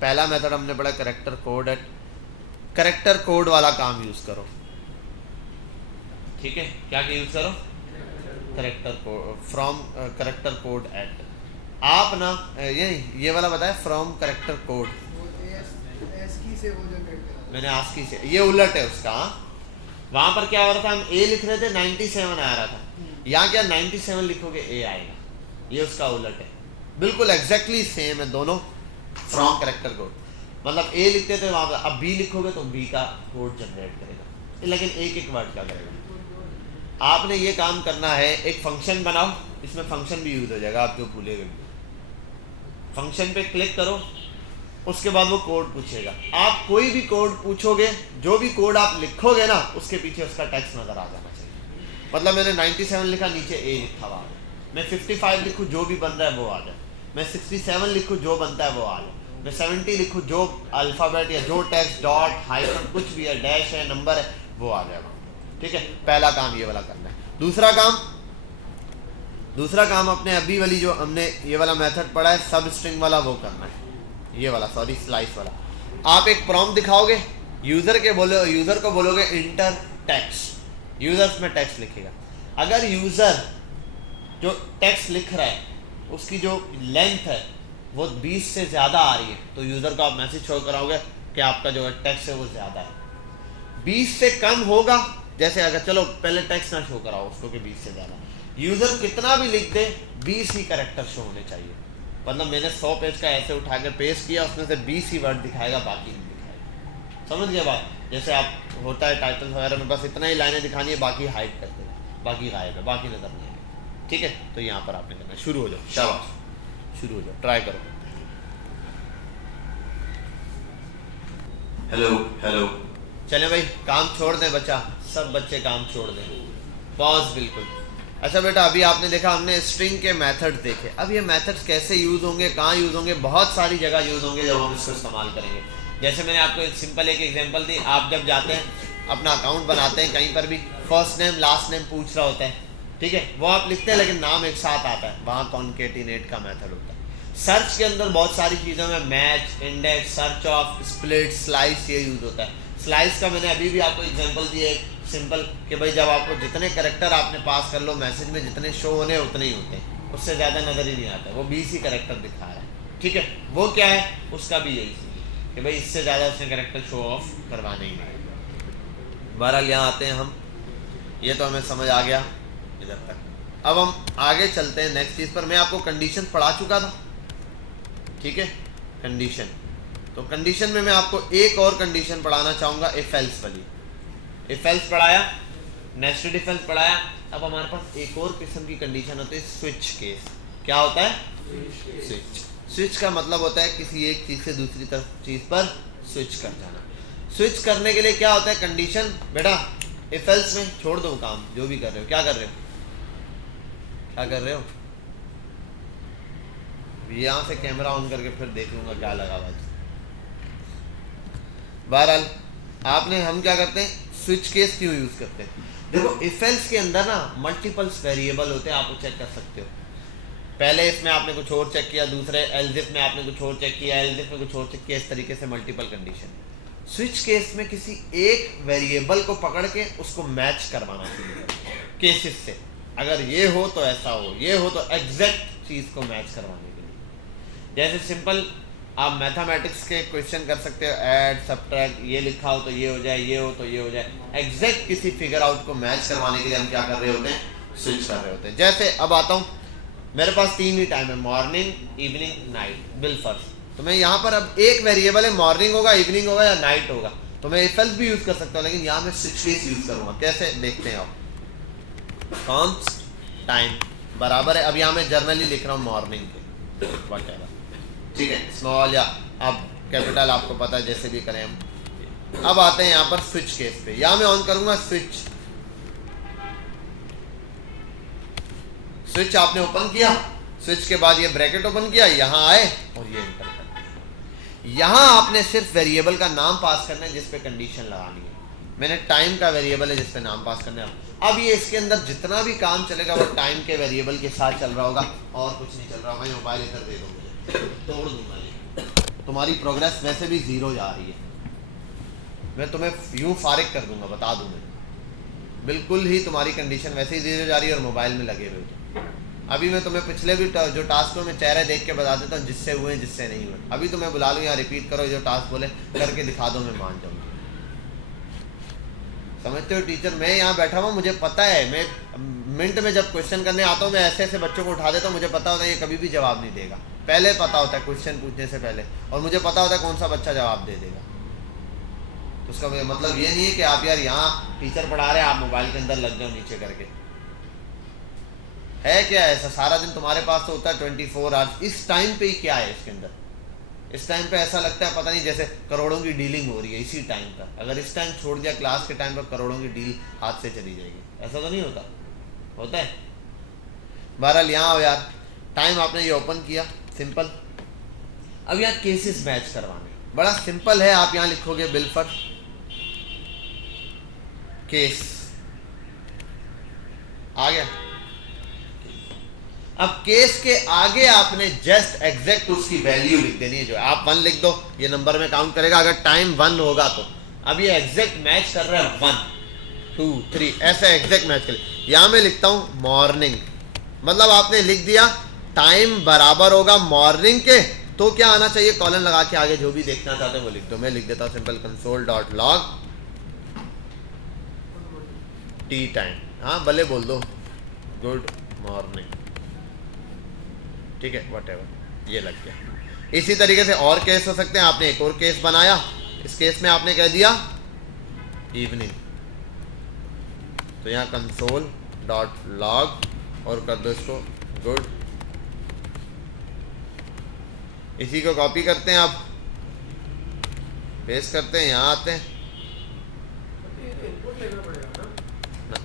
पहला मेथड हमने पढ़ा character code at. Character code वाला काम यूज करो। ठीक है, क्या क्या यूज करो? Character code, from character code eight. आप ना ये वाला बताया, फ्रॉम कैरेक्टर कोड। मैंने आस्की से, ये उलट है उसका। वहां पर क्या हो रहा था, हम ए लिख रहे थे 97 आ रहा था, यहाँ क्या 97 लिखोगे ए आएगा, ये उसका उलट है, बिल्कुल एग्जैक्टली सेम है दोनों फ्रॉम कैरेक्टर कोड। मतलब ए लिखते थे वहां पर, अब बी लिखोगे तो बी का कोड जनरेट करेगा, लेकिन एक एक वर्ड का करेगा। आपने ये काम करना है, एक फंक्शन बनाओ, इसमें फंक्शन भी यूज हो जाएगा, आप जो भूलेगे। फंक्शन पे क्लिक करो, उसके बाद वो कोड पूछेगा, आप कोई भी कोड पूछोगे, जो भी कोड आप लिखोगे ना उसके पीछे उसका टेक्स्ट नजर आ जाना चाहिए। मतलब मैंने 97 लिखा, नीचे ए लिखा हुआ है, मैं 55 लिखूँ, जो भी बन रहा है वो आ जाए, मैं 67 लिखूँ, जो बनता है वो आ जाए, मैं 70 लिखूँ, जो अल्फ़ाबेट या जो टेक्स्ट डॉट हाइफन कुछ भी है, डैश है, नंबर है, वो आ जाएगा। ठीक है, पहला काम ये वाला करना है। दूसरा काम अपने अभी वाली जो हमने ये वाला मेथड पढ़ा है सब स्ट्रिंग वाला, वो करना है, ये वाला सॉरी स्लाइस वाला। आप एक प्रॉम्प्ट दिखाओगे, यूजर को बोलोगे इंटर टेक्स्ट, यूजर में टेक्स्ट लिखेगा। अगर यूजर जो टेक्स्ट लिख रहा है उसकी जो लेंथ है वो 20 से ज़्यादा आ रही है, तो यूज़र को आप मैसेज शो कराओगे कि आपका जो टेक्स्ट है वो ज़्यादा है। 20 से कम होगा, जैसे अगर चलो पहले टेक्स्ट ना शो कराओ उसको कि 20 से ज़्यादा, यूज़र कितना भी लिख दे 20 ही कैरेक्टर शो होने चाहिए। मतलब मैंने 100 पेज का ऐसे उठाकर पेस्ट किया, उसमें से 20 ही वर्ड दिखाएगा, बाकी नहीं दिखाएगा। समझ गया बात? जैसे आप होता है टाइटल वगैरह में बस इतना ही लाइनें दिखानी है, बाकी हाइड कर देना, बाकी गायब है, बाकी नजर नहीं आएगा। ठीक है, तो यहाँ पर आपने करना, शुरू हो जाओ, शाबाश, शुरू हो जाओ, ट्राई करो। हेलो हेलो, चले भाई काम छोड़ दें बच्चा, सब बच्चे काम छोड़ दें, पॉज बिल्कुल। अच्छा बेटा, अभी आपने देखा हमने स्ट्रिंग के मेथड देखे, अब ये मेथड्स कैसे यूज़ होंगे, कहाँ यूज़ होंगे, बहुत सारी जगह यूज़ होंगे जब हम इसको इस्तेमाल करेंगे। जैसे मैंने आपको एक सिंपल एक एग्जांपल दी, आप जब जाते हैं अपना अकाउंट बनाते हैं, कहीं पर भी फर्स्ट नेम लास्ट नेम पूछ रहा होता है, ठीक है, वो आप लिखते हैं लेकिन नाम एक साथ आता है, वहाँ कॉन्केटिनेट का मेथड होता है। सर्च के अंदर बहुत सारी चीज़ों में match, index, search of, split, slice ये यूज़ होता है। स्लाइस का मैंने अभी भी आपको एग्जांपल दिया है सिंपल, कि भाई जब आपको जितने कैरेक्टर आपने पास कर लो मैसेज में, जितने शो होने उतने ही होते हैं, उससे ज़्यादा नज़र ही नहीं आता, वो 20 ही कैरेक्टर दिखा रहा है। ठीक है, वो क्या है, उसका भी यही चीज़ कि भाई इससे ज़्यादा उसने कैरेक्टर शो ऑफ करवाने ही नहीं। बहरहाल यहाँ आते हैं हम, ये तो हमें समझ आ गया इधर तक। अब हम आगे चलते हैं नेक्स्ट चीज़ पर। मैं आपको कंडीशन पढ़ा चुका था, ठीक है, कंडीशन। तो कंडीशन में मैं आपको एक और कंडीशन पढ़ाना चाहूँगा, इफ एल्स वाली। इफ एल्स पढ़ाया, नेस्टेड इफ एल्स पढ़ाया, अब हमारे पास एक और किस्म की कंडीशन होती है स्विच केस। क्या होता है? स्विच। स्विच का मतलब होता है किसी एक चीज़ से दूसरी तरफ चीज़ पर स्विच कर जाना। स्विच करने के लिए क्या होता है कंडीशन? बेटा इफ एल्स में छोड़ दो काम, जो भी कर रहे हो, क्या कर रहे हो, क्या कर रहे हो? यहाँ से कैमरा ऑन करके फिर देख लूँगा क्या लगा हुआ। बहरहाल आपने, हम क्या करते हैं, स्विच केस क्यों यूज़ करते हैं? देखो इफ एल्स के अंदर ना मल्टीपल्स वेरिएबल होते हैं, आप वो चेक कर सकते हो। पहले इसमें आपने कुछ और चेक किया, दूसरे एल्स इफ में आपने कुछ और चेक किया, एल्स इफ में कुछ और चेक किया, इस तरीके से मल्टीपल कंडीशन। स्विच केस में किसी एक वेरिएबल को पकड़ के उसको मैच करवाना चाहिए केसेस से। अगर ये हो तो ऐसा हो, ये हो तो एग्जैक्ट चीज़ को मैच करवाने के लिए। जैसे सिंपल आप मैथमेटिक्स के क्वेश्चन कर सकते हो, ऐड सब्ट्रैक्ट, ये लिखा हो तो ये हो जाए, ये हो तो ये हो जाए। एग्जैक्ट किसी फिगर आउट को मैच करवाने के लिए हम क्या कर रहे होते हैं? स्विच कर रहे होते हैं। जैसे अब आता हूँ, मेरे पास 3 ही टाइम है, morning, evening, night, bill first. तो मैं यहाँ पर अब एक वेरिएबल है, मॉर्निंग होगा, इवनिंग होगा या नाइट होगा, तो मैं इफ एल्स भी यूज़ कर सकता हूँ, लेकिन यहाँ मैं स्विच केस यूज़ करूँगा। कैसे देखते हैं आप? कॉन्स्ट टाइम बराबर है, अब यहाँ मैं जर्नली लिख रहा हूँ मॉर्निंग के व्हाटएवर, ठीक है, स्मॉल या अब कैपिटल, आपको पता है जैसे भी करें हम। अब आते हैं यहाँ पर स्विच केस पे, यहाँ मैं ऑन करूँगा स्विच। स्विच आपने ओपन किया, स्विच के बाद ये ब्रैकेट ओपन किया, यहाँ आए और ये एंटर कर दिया। यहाँ आपने सिर्फ वेरिएबल का नाम पास करना है जिस पे कंडीशन लगानी है। मैंने टाइम का वेरिएबल है जिस पे नाम पास करना है। अब ये इसके अंदर जितना भी काम चलेगा वो टाइम के वेरिएबल के साथ चल रहा होगा और कुछ नहीं चल रहा होगा। मोबाइल इधर दे दो, मुझे तोड़ दूंगा ये, तुम्हारी प्रोग्रेस वैसे भी 0 जा रही है, मैं तुम्हें यूं फारिग कर दूंगा, बता दूं मैं, बिल्कुल ही तुम्हारी कंडीशन वैसे ही 0 जा रही है और मोबाइल में लगे हुए। अभी मैं तुम्हें पिछले भी जो टास्क में चेहरे देख के बता देता हूँ, जिससे हुए जिससे नहीं हुए। अभी तो मैं बुला लूँ, यहाँ रिपीट करो, जो टास्क बोले करके दिखा दो, मैं मान जाऊँगी। समझते हो टीचर, मैं यहाँ बैठा हुआ, मुझे पता है, मैं मिनट में जब क्वेश्चन करने आता हूँ मैं ऐसे ऐसे बच्चों को उठा देता हूँ, मुझे पता होता है ये कभी भी जवाब नहीं देगा, पहले पता होता है क्वेश्चन पूछने से पहले, और मुझे पता होता है कौन सा बच्चा जवाब दे देगा। तो उसका मतलब ये नहीं है कि आप यार यहाँ टीचर पढ़ा रहे हैं आप मोबाइल के अंदर लग जाओ नीचे करके, है क्या ऐसा? सारा दिन तुम्हारे पास तो होता है 24 आवर्स, इस टाइम पे ही क्या है इसके अंदर? इस टाइम पे ऐसा लगता है पता नहीं जैसे करोड़ों की डीलिंग हो रही है इसी टाइम पर, अगर इस टाइम छोड़ दिया क्लास के टाइम पर करोड़ों की डील हाथ से चली जाएगी, ऐसा तो नहीं होता? होता है। बहरहाल यहाँ हो यार, टाइम आपने ये ओपन किया, सिंपल। अब यहाँ केसेस मैच करवाने, बड़ा सिंपल है, आप यहाँ लिखोगे बिल फॉर केस, आ गया। अब केस के आगे आपने जस्ट एग्जैक्ट उसकी वैल्यू लिख देनी है, जो आप 1 लिख दो, ये नंबर में काउंट करेगा, अगर टाइम 1 होगा तो। अब ये एग्जैक्ट मैच कर रहा है 1 2 3, ऐसा एग्जैक्ट मैच कर। यहां मैं लिखता हूं मॉर्निंग, मतलब आपने लिख दिया टाइम बराबर होगा मॉर्निंग के, तो क्या आना चाहिए, कॉलन लगा के आगे जो भी देखना चाहते हैं वो लिख दो। मैं लिख देता हूं simple console dot log T time, हाँ भले बोल दो गुड मॉर्निंग, ठीक है, व्हाटएवर, ये लग गया। इसी तरीके से और केस हो सकते हैं, आपने एक और केस बनाया, इस केस में आपने कह दिया इवनिंग, तो यहाँ कंसोल डॉट लॉग और कर दो इसको गुड। इसी को कॉपी करते हैं, आप पेस्ट करते हैं, यहाँ आते हैं,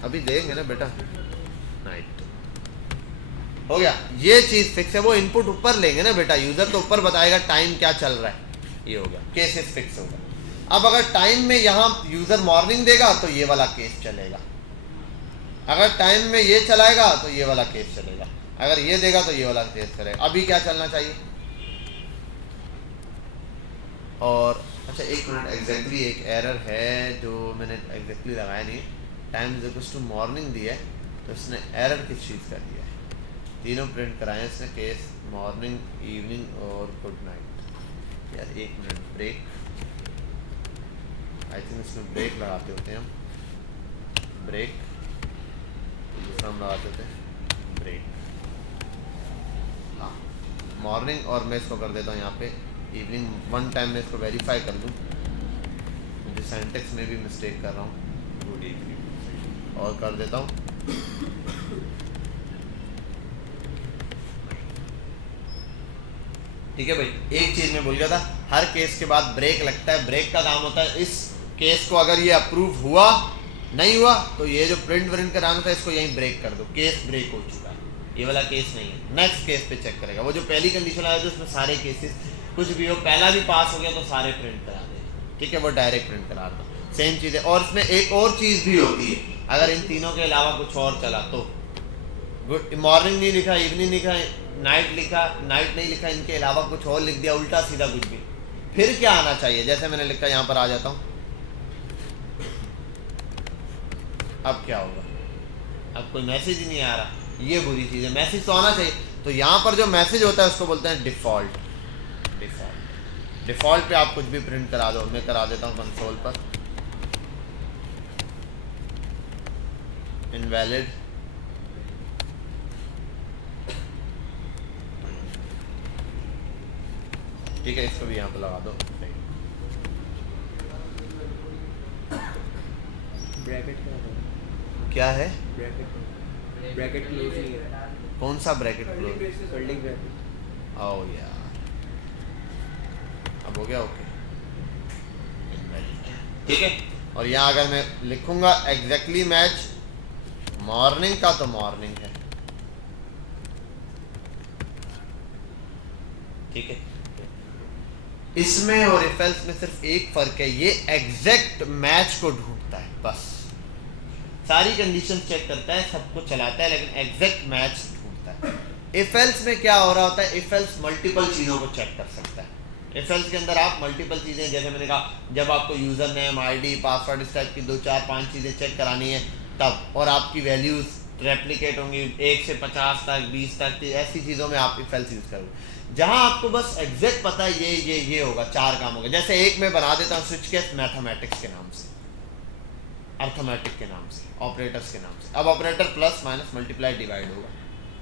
अभी देंगे ना बेटा, नाइट हो गया। ये चीज फिक्स है, वो इनपुट ऊपर लेंगे ना बेटा, यूजर तो ऊपर बताएगा टाइम क्या चल रहा है, ये हो गया, केसेस फिक्स होगा। अब अगर टाइम में यहाँ यूजर मॉर्निंग देगा तो ये वाला केस चलेगा, अगर टाइम में ये चलाएगा तो ये वाला केस चलेगा, अगर ये देगा तो ये वाला केस करेगा। अभी क्या चलना चाहिए, और अच्छा एक मिनट, एग्जैक्टली एक एरर है जो मैंने एग्जैक्टली लगाया नहीं, time is equal to morning दिया है, तो इसने एरर किस चीज़ का दिया है, तीनों प्रिंट कराए इसने, केस मॉर्निंग, इवनिंग और गुड नाइट। यार एक मिनट, ब्रेक, आई थिंक इसमें ब्रेक लगाते होते हैं हम, ब्रेक, दूसरा हम लगाते होते हैं ब्रेक, हाँ मॉर्निंग, और मैं इसको कर देता हूँ यहाँ पे इवनिंग, 1 टाइम में इसको वेरीफाई कर दूँ, मुझे सेंटेक्स में भी मिस्टेक कर रहा हूँ, गुड इवनिंग, और कर देता हूँ ठीक है भाई। एक चीज मैं भूल गया था, हर केस के बाद ब्रेक लगता है, ब्रेक का काम होता है इस केस को अगर ये अप्रूव हुआ, नहीं हुआ तो ये जो प्रिंट कराना था इसको यहीं ब्रेक कर दो, केस ब्रेक हो चुका है, ये वाला केस नहीं है, नेक्स्ट केस पे चेक करेगा। वो जो पहली कंडीशन आया था उसमें सारे केसेस कुछ भी हो, पहला भी पास हो गया तो सारे प्रिंट करा दे, ठीक है, वो डायरेक्ट प्रिंट करा दो, सेम चीज़ है। और इसमें एक और चीज़ भी होती है, अगर इन तीनों के अलावा कुछ और चला तो, गुड मॉर्निंग नहीं लिखा, इवनिंग लिखा, नाइट लिखा, नाइट नहीं लिखा, इनके अलावा कुछ और लिख दिया, उल्टा सीधा कुछ भी, फिर क्या आना चाहिए, जैसे मैंने लिखा, यहाँ पर आ जाता हूँ, अब क्या होगा, अब कोई मैसेज ही नहीं आ रहा, ये बुरी चीज़ है, मैसेज तो आना चाहिए। तो यहाँ पर जो मैसेज होता है उसको बोलते हैं डिफ़ॉल्ट, डिफ़ॉल्ट पे आप कुछ भी प्रिंट करा दो, मैं करा देता हूँ कंसोल पर इनवैलिड, ठीक है, इसको भी यहाँ पर लगा दो, ब्रैकेट क्या है, ब्रैकेट क्लोज नहीं है, कौन सा ब्रैकेट क्लोज, फोल्डिंग ब्रैकेट, आओ यार, अब हो गया, ओके, ठीक है। और यहाँ अगर मैं लिखूंगा एग्जैक्टली मैच मॉर्निंग का, तो मॉर्निंग है, ठीक है। इसमें और इफ एल्स में सिर्फ एक फर्क है, ये एग्जैक्ट मैच को ढूंढता है, बस सारी कंडीशन चेक करता है, सबको चलाता है, लेकिन एग्जैक्ट मैच ढूंढता है। इफ एल्स में क्या हो रहा होता है, इफ एल्स मल्टीपल चीज़ों को चेक कर सकता है, इफ एल्स के अंदर आप मल्टीपल चीज़ें, जैसे मैंने कहा, जब आपको यूज़र नेम, आईडी, पासवर्ड, इस टाइप की 2 4 5 चीज़ें चेक करानी है तब, और आपकी वैल्यूज़ रेप्लिकेट होंगी 1 से 50 तक, 20 तक, ऐसी चीज़ों में आप इफ एल्स यूज़ करोगे। जहां आपको बस एग्जैक्ट पता है ये होगा, 4 काम होगा, जैसे एक में बना देता हूँ स्विच केस मैथमेटिक्स के नाम से, अर्थमेटिक के नाम से, ऑपरेटर्स के नाम से। अब operator plus minus multiply divide होगा,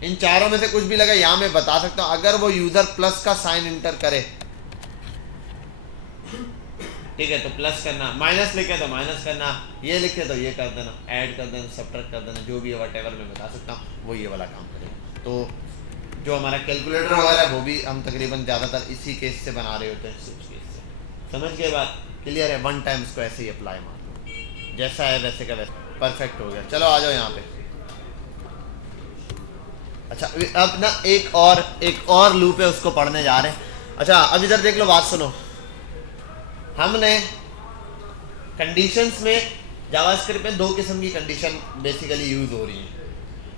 इन चारों में से कुछ भी लगा, यहाँ मैं बता सकता हूँ अगर वो यूजर प्लस का साइन इंटर करे, ठीक है, तो प्लस करना, माइनस लिखे तो माइनस करना, ये लिखे तो ये कर देना, ऐड कर देना, सब्ट्रैक्ट कर देना, जो भी है वट एवर मैं बता सकता हूँ, वो ये वाला काम करेगा। तो जो हमारा कैलकुलेटर वगैरह है वो भी हम तकरीबन ज़्यादातर इसी केस से बना रहे होते हैं, स्विच केस से। समझ गए बात? क्लियर है? वन टाइम इसको ऐसे ही अप्लाई मान लो, जैसा है वैसे का वैसे, परफेक्ट हो गया। चलो आ जाओ यहाँ पे। अच्छा अब ना एक और लूप है, उसको पढ़ने जा रहे हैं। अच्छा अब इधर देख लो, बात सुनो। हमने कंडीशंस में जावास्क्रिप्ट में 2 किस्म की कंडीशन बेसिकली यूज हो रही हैं,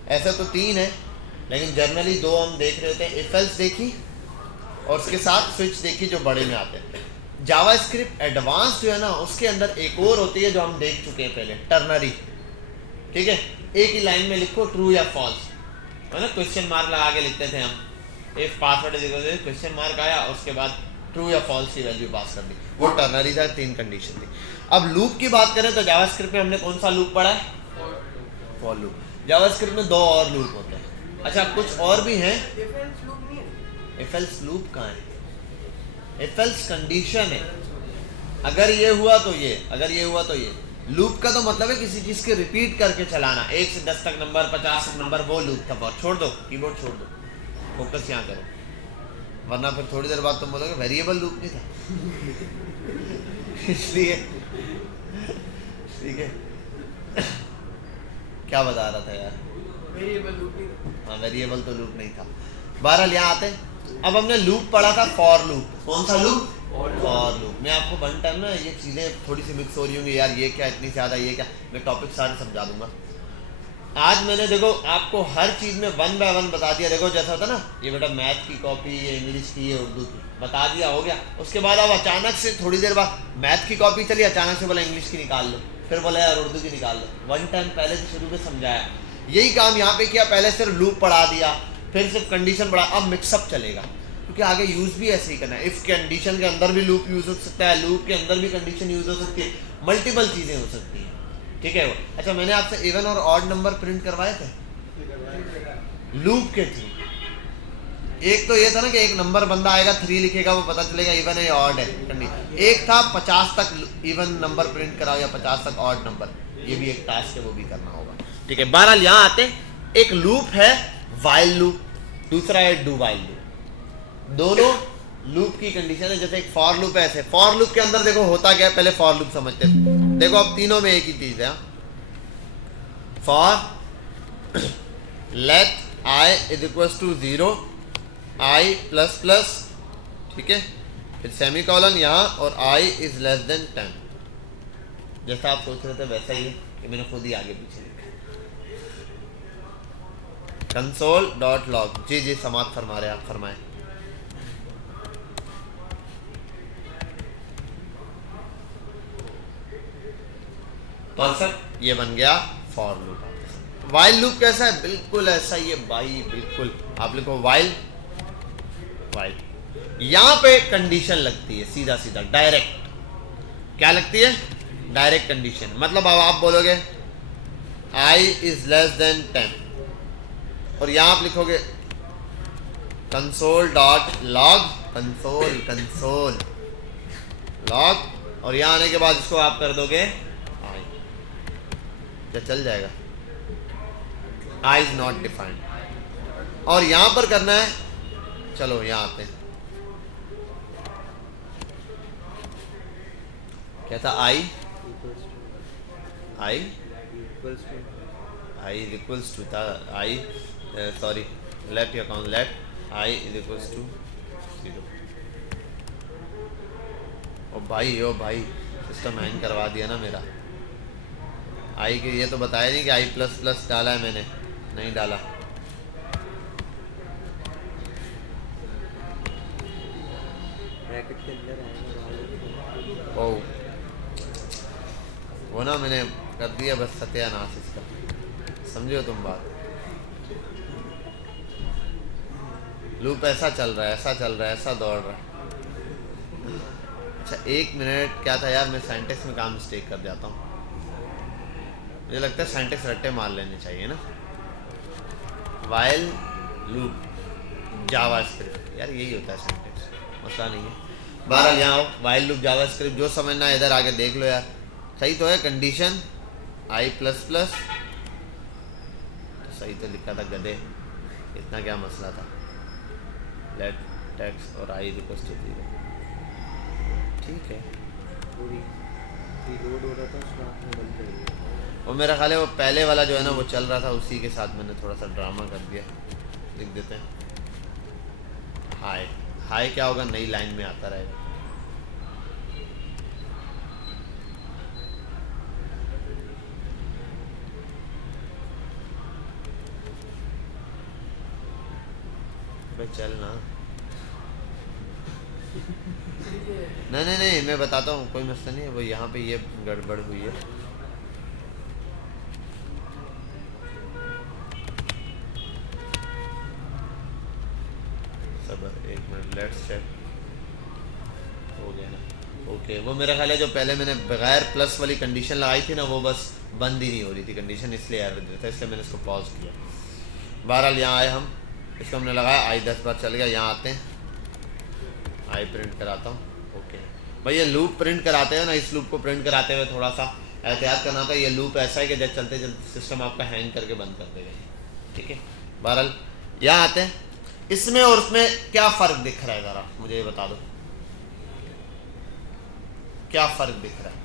ऐसे तो 3 है लेकिन जनरली 2 हम देख रहे होते हैं। इफ एल्स देखी और उसके साथ स्विच देखी जो बड़े में आते हैं। जावास्क्रिप्ट एडवांस जो है ना, उसके अंदर एक और होती है जो हम देख चुके हैं पहले, टर्नरी। ठीक है, एक ही लाइन में लिखो ट्रू या फॉल्स, है ना, क्वेश्चन मार्क लगा के लिखते थे हम, if password is question mark आया, उसके बाद ट्रू या फॉल्स की वैल्यू पास कर दी, वो टर्नरी था। 3 कंडीशन थी। अब लूप की बात करें तो जावास्क्रिप्ट में हमने कौन सा लूप पढ़ा है? For loop. जावास्क्रिप्ट में 2 और लूप होते हैं। अच्छा कुछ और भी हैं। इफ एल्स लूप कहाँ है? इफ एल्स कंडीशन है, अगर ये हुआ तो ये, अगर ये हुआ तो ये। लूप का तो मतलब है किसी चीज के रिपीट करके चलाना, 1 से 10 तक नंबर, 50 तक नंबर, वो लूप था। छोड़ दो कीबोर्ड, छोड़ दो, फोकस यहाँ करो, वरना फिर थोड़ी देर बाद तुम बोलोगे वेरिएबल लूप नहीं था। इसलिए ठीक है, क्या बता रहा था यार? वेरिएबल लूप नहीं था। हाँ, वेरिएबल तो लूप नहीं था। बहरहाल यहाँ आते हैं। अब हमने लूप पढ़ा था, फॉर लूप। कौन सा लूप? For loop. मैं आपको वन टाइम ना ये चीज़ें थोड़ी सी मिक्स हो रही होंगी, यार ये क्या इतनी ज़्यादा, ये क्या, मैं टॉपिक सारे समझा दूंगा। आज मैंने देखो आपको हर चीज़ में 1 बाय 1 बता दिया। देखो जैसा होता ना, ये बेटा मैथ की कॉपी, ये इंग्लिश की, ये उर्दू की, बता दिया, हो गया। उसके बाद अब अचानक से थोड़ी देर बाद मैथ की कॉपी चली, अचानक से बोला इंग्लिश की निकाल लो, फिर बोला यार उर्दू की निकाल लो। वन टाइम पहले से शुरू में समझाया, यही काम यहाँ पे किया। पहले सिर्फ लूप पढ़ा दिया, फिर सिर्फ कंडीशन पढ़ा, अब मिक्सअप चलेगा क्योंकि आगे यूज भी ऐसे ही करना है। इफ कंडीशन के अंदर भी लूप यूज हो सकता है, लूप के अंदर भी कंडीशन यूज हो सकती है, मल्टीपल चीज़ें हो सकती हैं। ठीक है वो। अच्छा मैंने आपसे इवन और ऑड नंबर प्रिंट करवाए थे लूप के थ्रू। एक तो ये था ना कि एक नंबर बंदा आएगा, 3 लिखेगा, वो पता चलेगा इवन है या ऑड है। एक था 50 तक इवन नंबर प्रिंट कराओ या 50 तक ऑड नंबर, ये भी एक टास्क है, वो भी करना होगा। ठीक है, बहरहाल यहाँ आते, एक लूप है वाइल लूप, दूसरा है डू वाइल लूप। दोनों लूप की कंडीशन है। जैसे एक फॉर लूप है, ऐसे फॉर लूप के अंदर देखो होता क्या है, पहले फॉर लूप समझते हैं। देखो अब तीनों में एक ही चीज है। For let i is equal to 0, i plus plus, ठीक है, फिर सेमी कॉलन यहाँ, और i इज लेस देन 10। जैसा आप सोच रहे थे वैसा ही है, कि मैंने खुद ही आगे पीछे लिखा। Console dot log. जी जी समाप्त फरमा रहे, आप फरमाएं। कॉन्सेप्ट ये बन गया फॉर लूप। वाइल लूप कैसा है? बिल्कुल ऐसा ही है भाई, बिल्कुल। आप लिखो वाइल, वाइल, यहां पे कंडीशन लगती है सीधा सीधा, डायरेक्ट। क्या लगती है? Direct condition. मतलब अब आप बोलोगे i इज लेस देन 10, और यहां आप लिखोगे console dot log, console console log, और यहां आने के बाद इसको आप कर दोगे चल जाएगा, i इज नॉट डिफाइंड। और यहां पर करना है, चलो यहां आते हैं, क्या था? i इज इक्वल्स टू था i, sorry, let your count, let i is equals to 0। ओ भाई सिस्टम हैंग करवा दिया ना मेरा। आई के ये तो बताया नहीं कि i प्लस प्लस डाला है, मैंने नहीं डाला। ब्रैकेट के अंदर आएगा, ओ वो ना मैंने कर दिया बस सत्यानाश इसका, समझो तुम बात। लूप ऐसा चल रहा है, ऐसा चल रहा है, ऐसा दौड़ रहा है। अच्छा 1 मिनट, क्या था यार, मैं साइंटेक्स में काम मिस्टेक कर जाता हूँ। मुझे लगता है सिंटैक्स रट्टे मार लेने चाहिए ना। वाइल लूप जावास्क्रिप्ट, यार यही होता है सिंटैक्स, मसला नहीं है। बहरहाल यहाँ आओ, वाइल लूप जावास्क्रिप्ट जो समझना है इधर आके देख लो यार। सही तो है, कंडीशन आई प्लस प्लस, सही तो लिखा था गधे, इतना क्या मसला था। लेट टेक्स्ट और आई इक्वल्स टू 0, ठीक है। पूरी लोड हो रहा था स्टार्ट में बंद कर दिया। और मेरा ख्याल है वो पहले वाला जो है ना वो चल रहा था, उसी के साथ मैंने थोड़ा सा ड्रामा कर दिया। लिख देते हैं हाय। हाय क्या होगा, नई लाइन में आता रहेगा। भाई चल ना, नहीं नहीं नहीं मैं बताता हूँ, कोई मसला नहीं है। वो यहाँ पे ये गड़बड़ हुई है। सबर एक मिनट, लेट्स चेक, हो गया ना। ओके, वो मेरा ख्याल है जो पहले मैंने बगैर प्लस वाली कंडीशन लगाई थी ना वो बस बंद ही नहीं हो रही थी कंडीशन, इसलिए एरर देता था, इसलिए मैंने इसको पॉज किया। बहरहाल यहाँ आए हम, इसको हमने लगाया, आई 10 बार चल गया। यहाँ आते हैं, आई प्रिंट कराता हूँ। ओके भाई, ये लूप प्रिंट कराते हैं ना, इस लूप को प्रिंट कराते हुए थोड़ा सा एहतियात करना था। ये लूप ऐसा है कि जब चलते चलते सिस्टम आपका हैंग करके बंद कर देगा, ठीक है। बहरहाल यहाँ आते हैं, इसमें और उसमें क्या फ़र्क दिख रहा है, ज़रा मुझे ये बता दो, क्या फ़र्क दिख रहा है?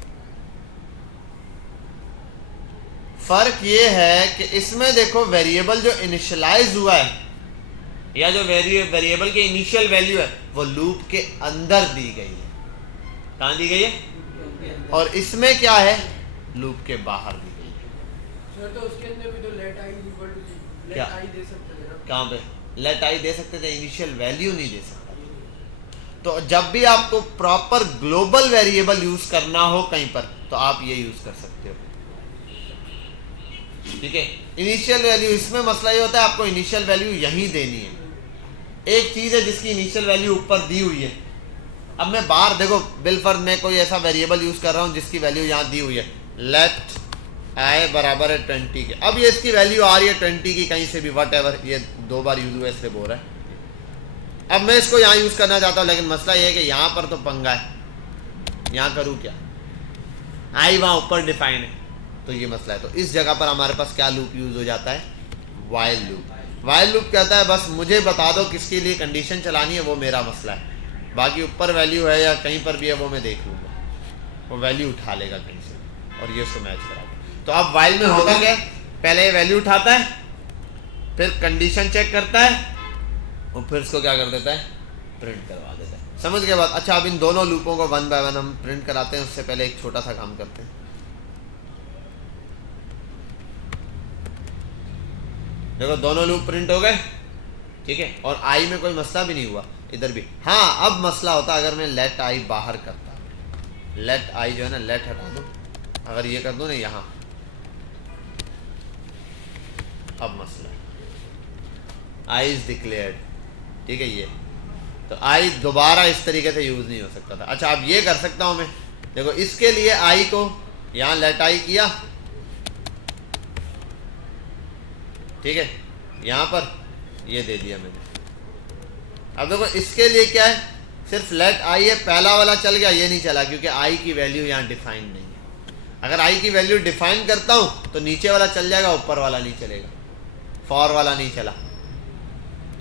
फ़र्क ये है कि इसमें देखो वेरिएबल जो इनिशियलाइज हुआ है या जो वेरिएबल की इनिशियल वैल्यू है वो लूप के अंदर दी गई है। कहाँ दी गई है? और इसमें क्या है, लूप के बाहर दी गई है। सर तो उसके अंदर भी तो लेट आई इक्वल टू क्या? लेट आई दे सकते थे ना। कहाँ पे लेट आई दे सकते थे, इनिशियल वैल्यू नहीं दे सकता। तो जब भी आपको प्रॉपर ग्लोबल वेरिएबल यूज करना हो कहीं पर तो आप ये यूज कर सकते हो, ठीक है। इनिशियल वैल्यू, इसमें मसला ये होता है आपको इनिशियल वैल्यू यहीं देनी है। एक चीज है जिसकी इनिशियल वैल्यू ऊपर दी हुई है, अब मैं बाहर देखो बिलफर्ज में कोई ऐसा वेरिएबल यूज कर रहा हूं जिसकी वैल्यू यहाँ दी हुई है, लेट आई बराबर है 20 के। अब ये इसकी वैल्यू आ रही है 20 की कहीं से भी, वट एवर, ये 2 बार यूज हुआ इसलिए बोल रहा है। अब मैं इसको यहाँ यूज करना चाहता हूँ, लेकिन मसला ये है कि यहाँ पर तो पंगा है, यहाँ करूँ क्या, आई वहाँ ऊपर डिफाइन है, तो ये मसला है। तो इस जगह पर हमारे पास क्या लूप यूज हो जाता है, वाइल लूप। वाइल लूप कहता है बस मुझे बता दो किसके लिए कंडीशन चलानी है, वो मेरा मसला है, बाकी ऊपर वैल्यू है या कहीं पर भी है वो मैं देख लूँगा, वो वैल्यू उठा लेगा कहीं से और ये उसको मैच करा देगा। तो अब वाइल में होता क्या, पहले ये वैल्यू उठाता है, फिर कंडीशन चेक करता है और फिर इसको क्या कर देता है, प्रिंट करवा देता है। समझ गए बात? अच्छा, अब इन दोनों लूपों को 1 बाय 1 हम प्रिंट कराते हैं। उससे पहले एक छोटा सा काम करते हैं। देखो दोनों लूप प्रिंट हो गए, ठीक है, और आई में कोई मसला भी नहीं हुआ, इधर भी। हाँ, अब मसला होता अगर मैं लेट आई बाहर करता, लेट आई जो है ना, लेट हटा दूं, अगर ये कर दूं ना यहाँ, अब मसला आई इज डिक्लेयर्ड, ठीक है। ये तो आई दोबारा इस तरीके से यूज नहीं हो सकता था। अच्छा, अब ये कर सकता हूं मैं, देखो इसके लिए आई को यहाँ लेट आई किया, ठीक है, यहाँ पर ये दे दिया मैंने। अब देखो इसके लिए क्या है, सिर्फ लेट आई है, पहला वाला चल गया, ये नहीं चला क्योंकि आई की वैल्यू यहाँ डिफाइन नहीं है। अगर आई की वैल्यू डिफाइन करता हूँ तो नीचे वाला चल जाएगा, ऊपर वाला नहीं चलेगा, फॉर वाला नहीं चला,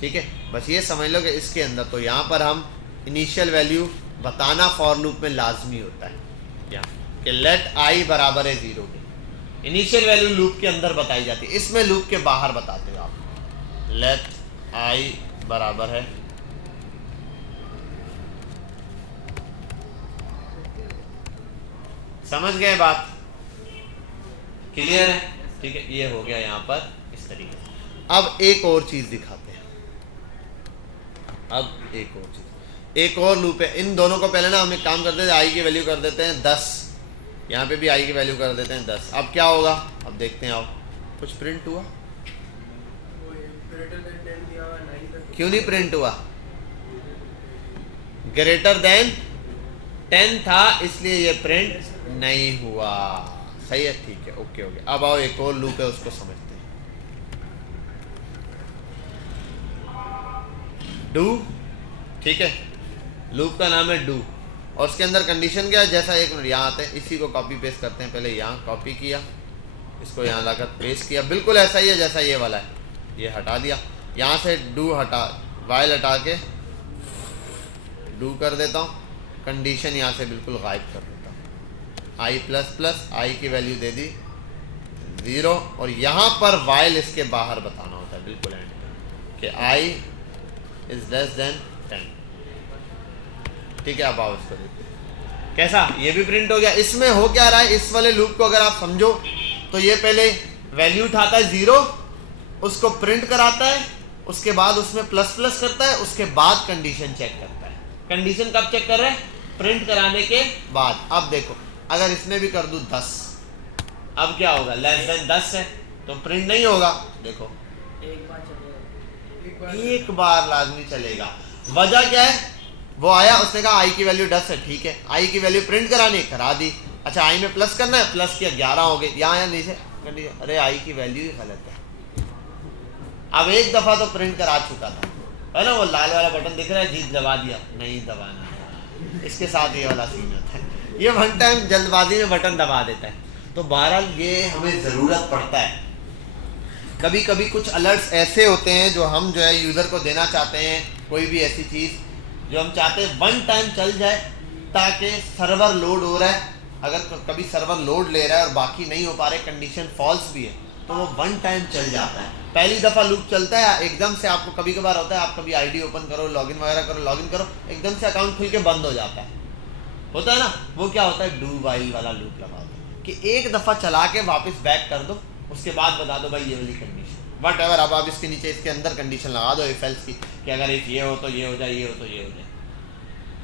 ठीक है। बस ये समझ लो कि इसके अंदर तो यहाँ पर हम इनिशियल वैल्यू बताना फॉर लूप में लाजमी होता है, यहाँ कि लेट आई बराबर है 0 के, इनिशियल वैल्यू लूप के अंदर बताई जाती है, इसमें लूप के बाहर बताते हो आप। लेट आई बराबर है, समझ गए बात, क्लियर है, ठीक है। ये हो गया यहाँ पर इस तरीके से। अब एक और चीज दिखाते हैं, अब एक और चीज, एक और लूप है। इन दोनों को पहले ना हम एक काम करते हैं, आई की वैल्यू कर देते हैं 10, यहाँ पे भी आई की वैल्यू कर देते हैं 10। अब क्या होगा, अब देखते हैं। आओ, कुछ प्रिंट हुआ, क्यों नहीं प्रिंट हुआ, ग्रेटर देन 10 था इसलिए ये प्रिंट नहीं हुआ। सही है, ठीक है, ओके ओके। अब आओ एक और लूप है उसको समझते हैं। डू, ठीक है, लूप का नाम है डू और उसके अंदर कंडीशन क्या है, जैसा एक मिनट यहाँ आते हैं, इसी को कॉपी पेस्ट करते हैं। पहले यहाँ कॉपी किया, इसको यहाँ लाकर पेस्ट किया, बिल्कुल ऐसा ही है जैसा ये वाला है। ये हटा दिया, यहाँ से डू हटा, वाइल हटा के डू कर देता हूँ, कंडीशन यहाँ से बिल्कुल गायब कर देता हूँ। आई प्लस प्लस, आई की वैल्यू दे दी 0 और यहाँ पर वाइल इसके बाहर बताना होता है बिल्कुल एंड में कि आई इज लेस देन 10, ठीक है। अब आओ इसको देखते हैं कैसा, ये भी प्रिंट हो गया। इसमें हो क्या रहा है, इस वाले लूप को अगर आप समझो तो ये पहले वैल्यू उठाता है 0, उसको प्रिंट कराता है, उसके बाद उसमें प्लस प्लस करता है, उसके बाद कंडीशन चेक करता है। कंडीशन कब चेक कर रहे हैं, प्रिंट कराने के बाद। अब देखो अगर इसमें भी कर दूं 10, अब क्या होगा, लेस देन 10 है तो प्रिंट नहीं होगा। देखो एक बार चलेगा, एक बार लाजमी चलेगा। वजह क्या है, वो आया, उसने कहा आई की वैल्यू 10 है, ठीक है, आई की वैल्यू प्रिंट करानी करा दी। अच्छा आई में प्लस करना है, प्लस किया 11 हो गए, यहाँ या नीचे कंडीशन, अरे आई की वैल्यू ही गलत है। अब एक दफा तो प्रिंट करा चुका था, है ना, वो लाल वाला बटन दिख रहा है, जीत दबा दिया, नहीं दबाना है। इसके साथ ये वाला सीन होता है, ये वन टाइम जल्दबाजी में बटन दबा देता है। तो बहरहाल ये हमें ज़रूरत पड़ता है, कभी कभी कुछ अलर्ट्स ऐसे होते हैं जो हम जो है यूज़र को देना चाहते हैं, कोई भी ऐसी चीज़ जो हम चाहते हैं वन टाइम चल जाए, ताकि सर्वर लोड हो रहा है, अगर कभी सर्वर लोड ले रहा है और बाकी नहीं हो पा रहे, कंडीशन फॉल्स भी है, तो वो वन टाइम चल जाता है। पहली दफ़ा लूप चलता है, एकदम से आपको कभी कभार होता है, आप कभी आईडी ओपन करो, लॉगिन वगैरह करो, लॉगिन करो, एकदम से अकाउंट खुल के बंद हो जाता है, होता है ना, वो क्या होता है, डू वाइल वाला लूप लगा दो कि एक दफ़ा चला के वापस बैक कर दो, उसके बाद बता दो भाई ये वाली कंडीशन वट एवर। अब आप इसके नीचे इसके अंदर कंडीशन लगा दो इफ एल्स की, कि अगर इफ ये हो तो ये हो जाए, ये हो तो ये हो जाए।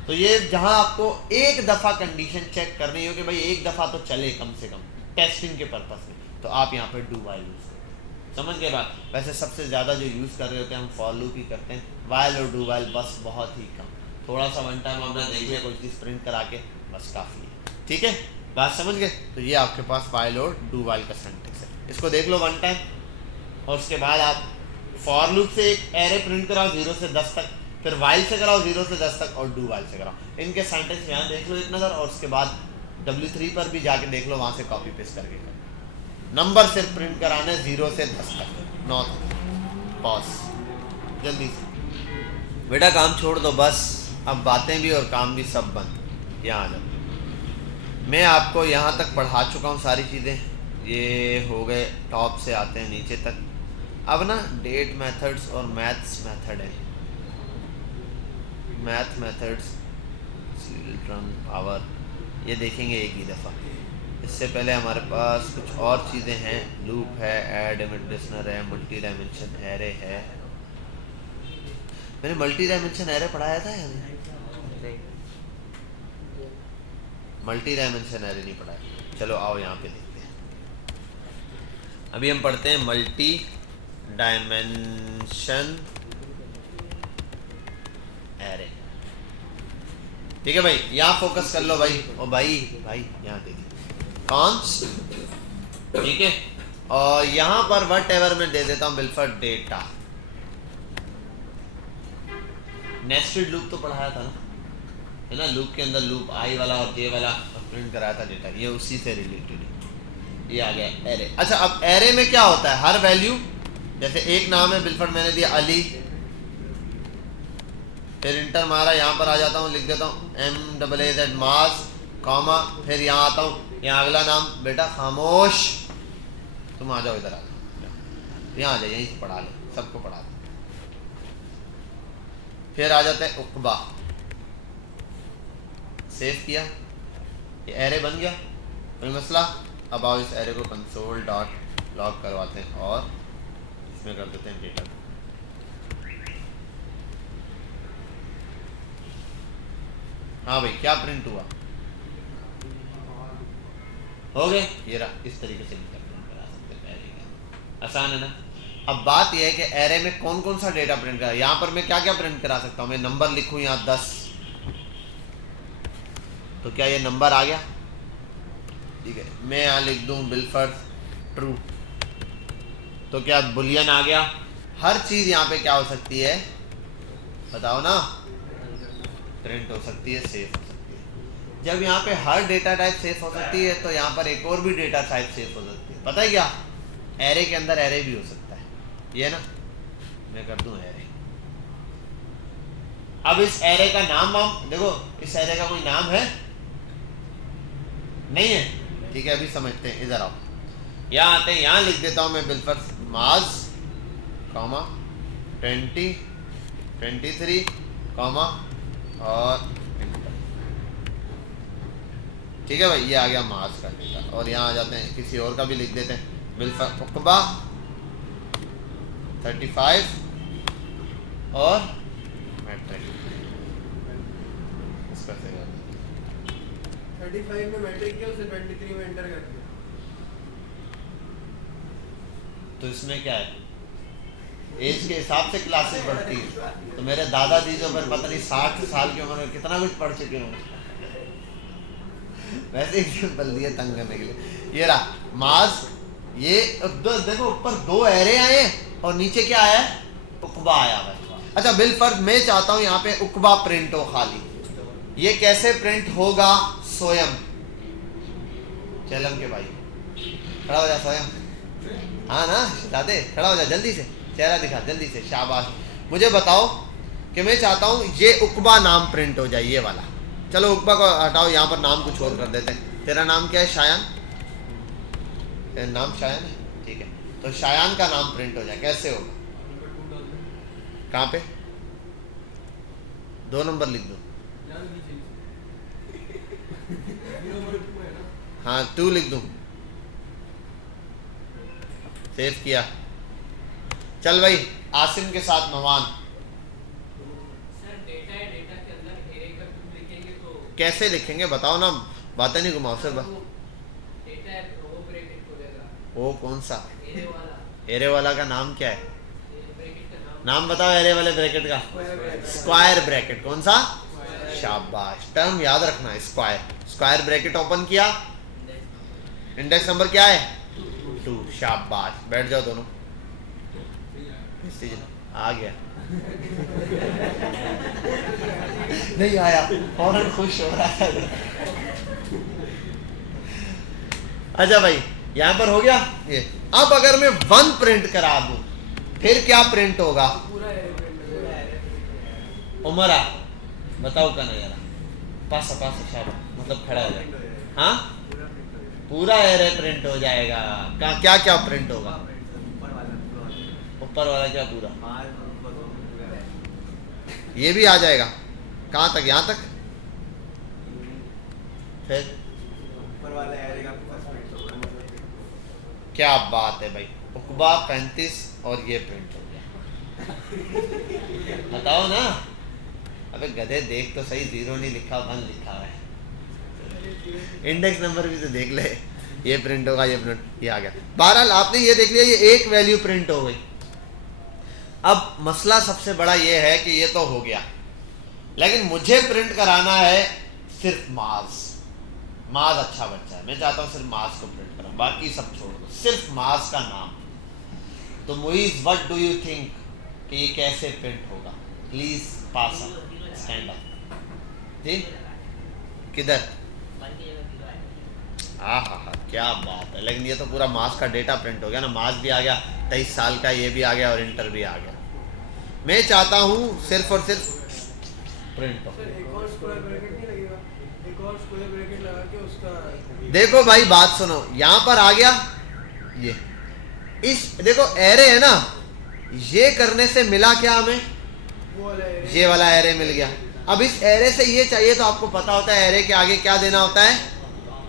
तो ये जहाँ आपको एक दफ़ा कंडीशन चेक करनी हो कि भाई एक दफ़ा तो चले कम से कम टेस्टिंग के पर्पस में, तो आप यहाँ पर डू वाइल यूज़ करो। समझ गए बात। वैसे सबसे ज़्यादा जो यूज़ कर रहे होते हैं हम फॉर लूप ही करते हैं, वाइल और डू वाइल बस बहुत ही कम, थोड़ा सा वन टाइम आपने देख लिया, कोई चीज़ प्रिंट करा के बस काफ़ी है, ठीक है, बात समझ गए। तो ये आपके पास वाइल और डू वाइल का सिंटैक्स है, इसको देख लो वन टाइम, और उसके बाद आप फॉर लूप से एक एरे प्रिंट कराओ 0 से 10 तक, फिर वाइल से कराओ 0 से 10 तक, और डू वाइल से कराओ। इनके सिंटैक्स यहाँ देख लो एक नज़र, और उसके बाद W3 पर भी जाके देख लो, वहाँ से कॉपी पेस्ट करके नंबर सिर्फ प्रिंट कराना है 0 से 10 तक, 9 तक। पॉज जल्दी से बेटा, काम छोड़ दो बस, अब बातें भी और काम भी सब बंद। यहाँ आ जाओ, मैं आपको यहाँ तक पढ़ा चुका हूँ सारी चीज़ें, ये हो गए, टॉप से आते हैं नीचे तक। अब ना डेट मेथड्स और मैथ्स मेथड है, मैथ मेथड्स, चिल्ड्रन पावर, ये देखेंगे एक ही दफ़ा। इससे पहले हमारे पास कुछ और चीज़ें हैं, लूप है, ऐड इमेज लिस्नर है, मल्टी डायमेंशन एरे है। मैंने मल्टी डायमेंशन एरे पढ़ाया था या नहीं? मल्टी डायमेंशन एरे नहीं पढ़ाया। चलो आओ यहाँ पे देखते हैं। अभी हम पढ़ते हैं मल्टी डायमेंशन एरे, ठीक है भाई, यहाँ फोकस कर लो भाई, ओ भाई भाई यहाँ देखिए कॉन्स, ठीक है, और यहाँ पर वट एवर मैं दे देता हूँ बिल्फर डेटा। नेस्टेड लूप तो पढ़ाया था ना, है ना, लूप के अंदर लूप आई वाला और जे वाला प्रिंट कराया था डेटा, ये उसी से रिलेटेड है। ये आ गया एरे। अच्छा अब एरे में क्या होता है, हर वैल्यू, जैसे एक नाम है बिल्फर, मैंने दिया अली, फिर इंटर मारा, यहाँ पर आ जाता हूँ, लिख देता हूँ MAAZ मास, कॉमा, फिर यहाँ आता हूँ, यहाँ अगला नाम बेटा खामोश, तुम आ जाओ इधर, आ जाओ यहाँ आ जाओ, यहीं से पढ़ा लो, सबको पढ़ा दो। फिर आ जाता है उकबा, सेव किया, ये एरे बन गया, कोई मसला। अब आओ इस एरे को कंसोल डॉट लॉग करवाते हैं और इसमें कर देते हैं डेटा। हाँ भाई क्या प्रिंट हुआ, हो गए, ये रहा, इस तरीके से भी प्रिंट करा सकते हैं एरे का, आसान है ना। अब बात यह है कि एरे में कौन कौन सा डेटा प्रिंट करा, यहाँ पर मैं क्या क्या प्रिंट करा सकता हूँ, मैं नंबर लिखूँ यहाँ 10, तो क्या ये नंबर आ गया, ठीक है, मैं यहाँ लिख दूँ बिलफर्ड ट्रू, तो क्या बुलियन आ गया। हर चीज यहाँ पे क्या हो सकती है बताओ ना, प्रिंट हो सकती है, सेफ हो सकती है। जब यहाँ पे हर डेटा टाइप सेफ हो सकती है तो यहाँ पर एक और भी डेटा टाइप सेफ हो सकती है, पता है क्या, एरे के अंदर एरे भी हो सकता है, ये ना मैं कर दूं एरे। अब इस एरे का नाम देखो, इस एरे का कोई नाम है नहीं है, ठीक है, अभी समझते हैं, इधर आओ, यहाँ आते हैं, यहाँ लिख देता हूं मैं बिलफर्ड माज कॉमा 20 23 कॉमा और ठीक है भाई, ये आ गया माज का डेटा। और यहाँ आ जाते हैं, किसी और का भी लिख देते हैं, बिलफर्ड उकबा 35 और मैट्रिक, इस पर से 35 में मैट्रिक किया, उसे 23 में एंटर कर दिया। तो इसमें क्या है, एज के हिसाब से क्लासेस बढ़ती है, तो मेरे दादाजी जो फिर पता नहीं 60 साल की उम्र में कितना कुछ पढ़ चुके होंगे, वैसे ही सिंपल दिए तंग करने के लिए। ये रहा मास, ये देखो ऊपर 2 एरे आए और नीचे क्या आया है, उकबा आया है। अच्छा बिलफर्ड मैं चाहता हूं यहाँ पे उकबा प्रिंट हो खाली, ये कैसे प्रिंट होगा, स्वयं चलम के भाई खड़ा हो जा स्वयं, हाँ ना दादे खड़ा हो जा, जल्दी से चेहरा दिखा, जल्दी से, शाबाश। मुझे बताओ कि मैं चाहता हूँ ये उकबा नाम प्रिंट हो जाए, ये वाला। चलो उकबा को हटाओ, यहाँ पर नाम कुछ और कर देते हैं। तेरा नाम क्या है, शायान, तेरा नाम शायान है, ठीक है, तो शायान का नाम प्रिंट हो जाए, कैसे होगा, कहाँ पे 2 नंबर लिख दो, हाँ 2 लिख दूं, सेव किया। चल भाई आसिम के साथ मेहमान, सर डेटा है, डेटा के अंदर एरे का टू लिखेंगे तो कैसे लिखेंगे बताओ ना, बातें नहीं घुमाओ सर। डेटा है वो ब्रैकेट खोलेगा, वो कौन सा एरे वाला, एरे वाला का नाम क्या है, ब्रैकेट का नाम बताओ एरे वाले ब्रैकेट का, स्क्वायर ब्रैकेट, कौन सा, शाबाश, टर्म याद रखना है, स्क्वायर, स्क्वायर ब्रैकेट ओपन किया, इंडेक्स नंबर क्या है 2, शाबाश, बैठ जाओ दोनों, आ गया नहीं आया, फौरन खुश हो रहा है। अच्छा भाई यहाँ पर हो गया ये। अब अगर मैं 1 प्रिंट करा दूं फिर क्या प्रिंट होगा, उमरा बताओ का नजारा, पास शाबाश, मतलब खड़ा हो जाए, हाँ पूरा एरे प्रिंट हो जाएगा। क्या क्या प्रिंट होगा, ऊपर वाला क्या पूरा, ये भी आ जाएगा, कहाँ तक, यहाँ तक, फिर ऊपर वाला एरे का फर्स्ट प्रिंट होगा। क्या बात है भाई, उकबा 35 और ये प्रिंट हो गया, बताओ ना। अबे गधे देख तो सही, 0 नहीं लिखा 1 लिखा है, इंडेक्स नंबर भी तो देख ले, ये प्रिंट होगा, ये प्रिंट, ये आ गया। बहरहाल आपने ये देख लिया, ये एक वैल्यू प्रिंट हो गई। अब मसला सबसे बड़ा ये है कि ये तो हो गया, लेकिन मुझे प्रिंट कराना है सिर्फ मास। मास अच्छा बच्चा है, मैं चाहता हूँ सिर्फ मास को प्रिंट करा, बाकी सब छोड़ दो, सिर्फ मास का नाम। तो मुइज व्हाट डू यू थिंक कि ये कैसे प्रिंट होगा, please pass up, stand up, ठीक, किधर, हाँ क्या बात है। लेकिन ये तो पूरा मास का डेटा प्रिंट हो गया ना, मास भी आ गया, 23 साल का ये भी आ गया और इंटर भी आ गया। मैं चाहता हूँ सिर्फ और सिर्फ प्रिंट हो। एक और स्क्वायर ब्रैकेट नहीं लगेगा, एक और स्क्वायर ब्रैकेट लगा के उसका, देखो भाई बात सुनो, यहाँ पर आ गया ये, इस देखो एरे है ना, ये करने से मिला क्या हमें, वो वाला एरे, ये वाला एरे मिल गया। अब इस एरे से ये चाहिए तो आपको पता होता है एरे के आगे क्या देना होता है,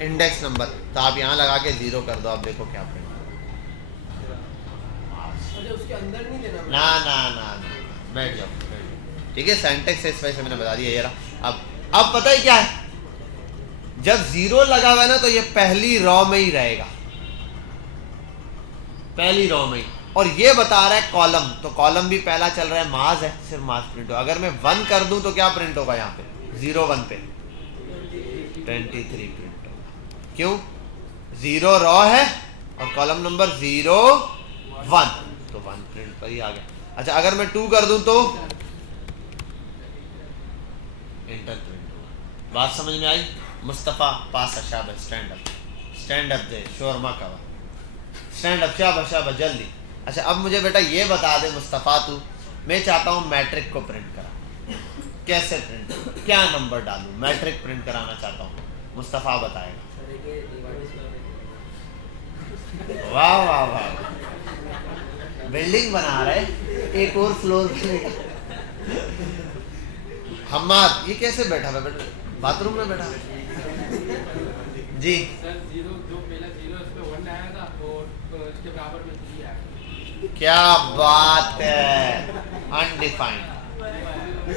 इंडेक्स नंबर, तो आप यहाँ लगा के 0 कर दो, आप देखो क्या प्रिंट, अच्छा उसके अंदर नहीं देना, ना ना ना ना, बैठ जाओ, ठीक है, सिंटैक्स इस वजह से मैंने बता दिया ये रहा। अब पता ही क्या है, जब 0 लगा हुआ है ना तो ये पहली रॉ में ही रहेगा, पहली रॉ में ही, और ये बता रहा है कॉलम, तो कॉलम भी पहला चल रहा है, मास है, सिर्फ मास प्रिंट हो। अगर मैं 1 कर दूं तो क्या प्रिंट होगा, यहाँ पे 0 1 पे 23 प्रिंट होगा। क्यों, 0 रॉ है और कॉलम नंबर 0 1, तो 1 प्रिंट पर ही आ गया। अच्छा अगर मैं 2 कर दूं तो इंटर प्रिंट होगा। बात समझ में आई? मुस्तफ़ा पास शाबाश, स्टैंड अप दे शोरमा का, स्टैंड अप शाबाश शाबाश जल्दी। अच्छा अब मुझे बेटा ये बता दे मुस्तफ़ा तू, मैं चाहता हूँ मैट्रिक को प्रिंट करा, कैसे प्रिंट, क्या नंबर डालूं? मैट्रिक प्रिंट कराना चाहता हूँ, मुस्तफ़ा बताएगा। वाह वाह वाह, बिल्डिंग बना रहे, एक और फ्लोर मिलेगा। हम्माद ये कैसे बैठा है बेटा? बाथरूम में बैठा है जी। सर जीरो जो पहला जीरो उस पे 1 आया था और इसके बराबर में 3 आया। क्या बात है, अनडिफाइंड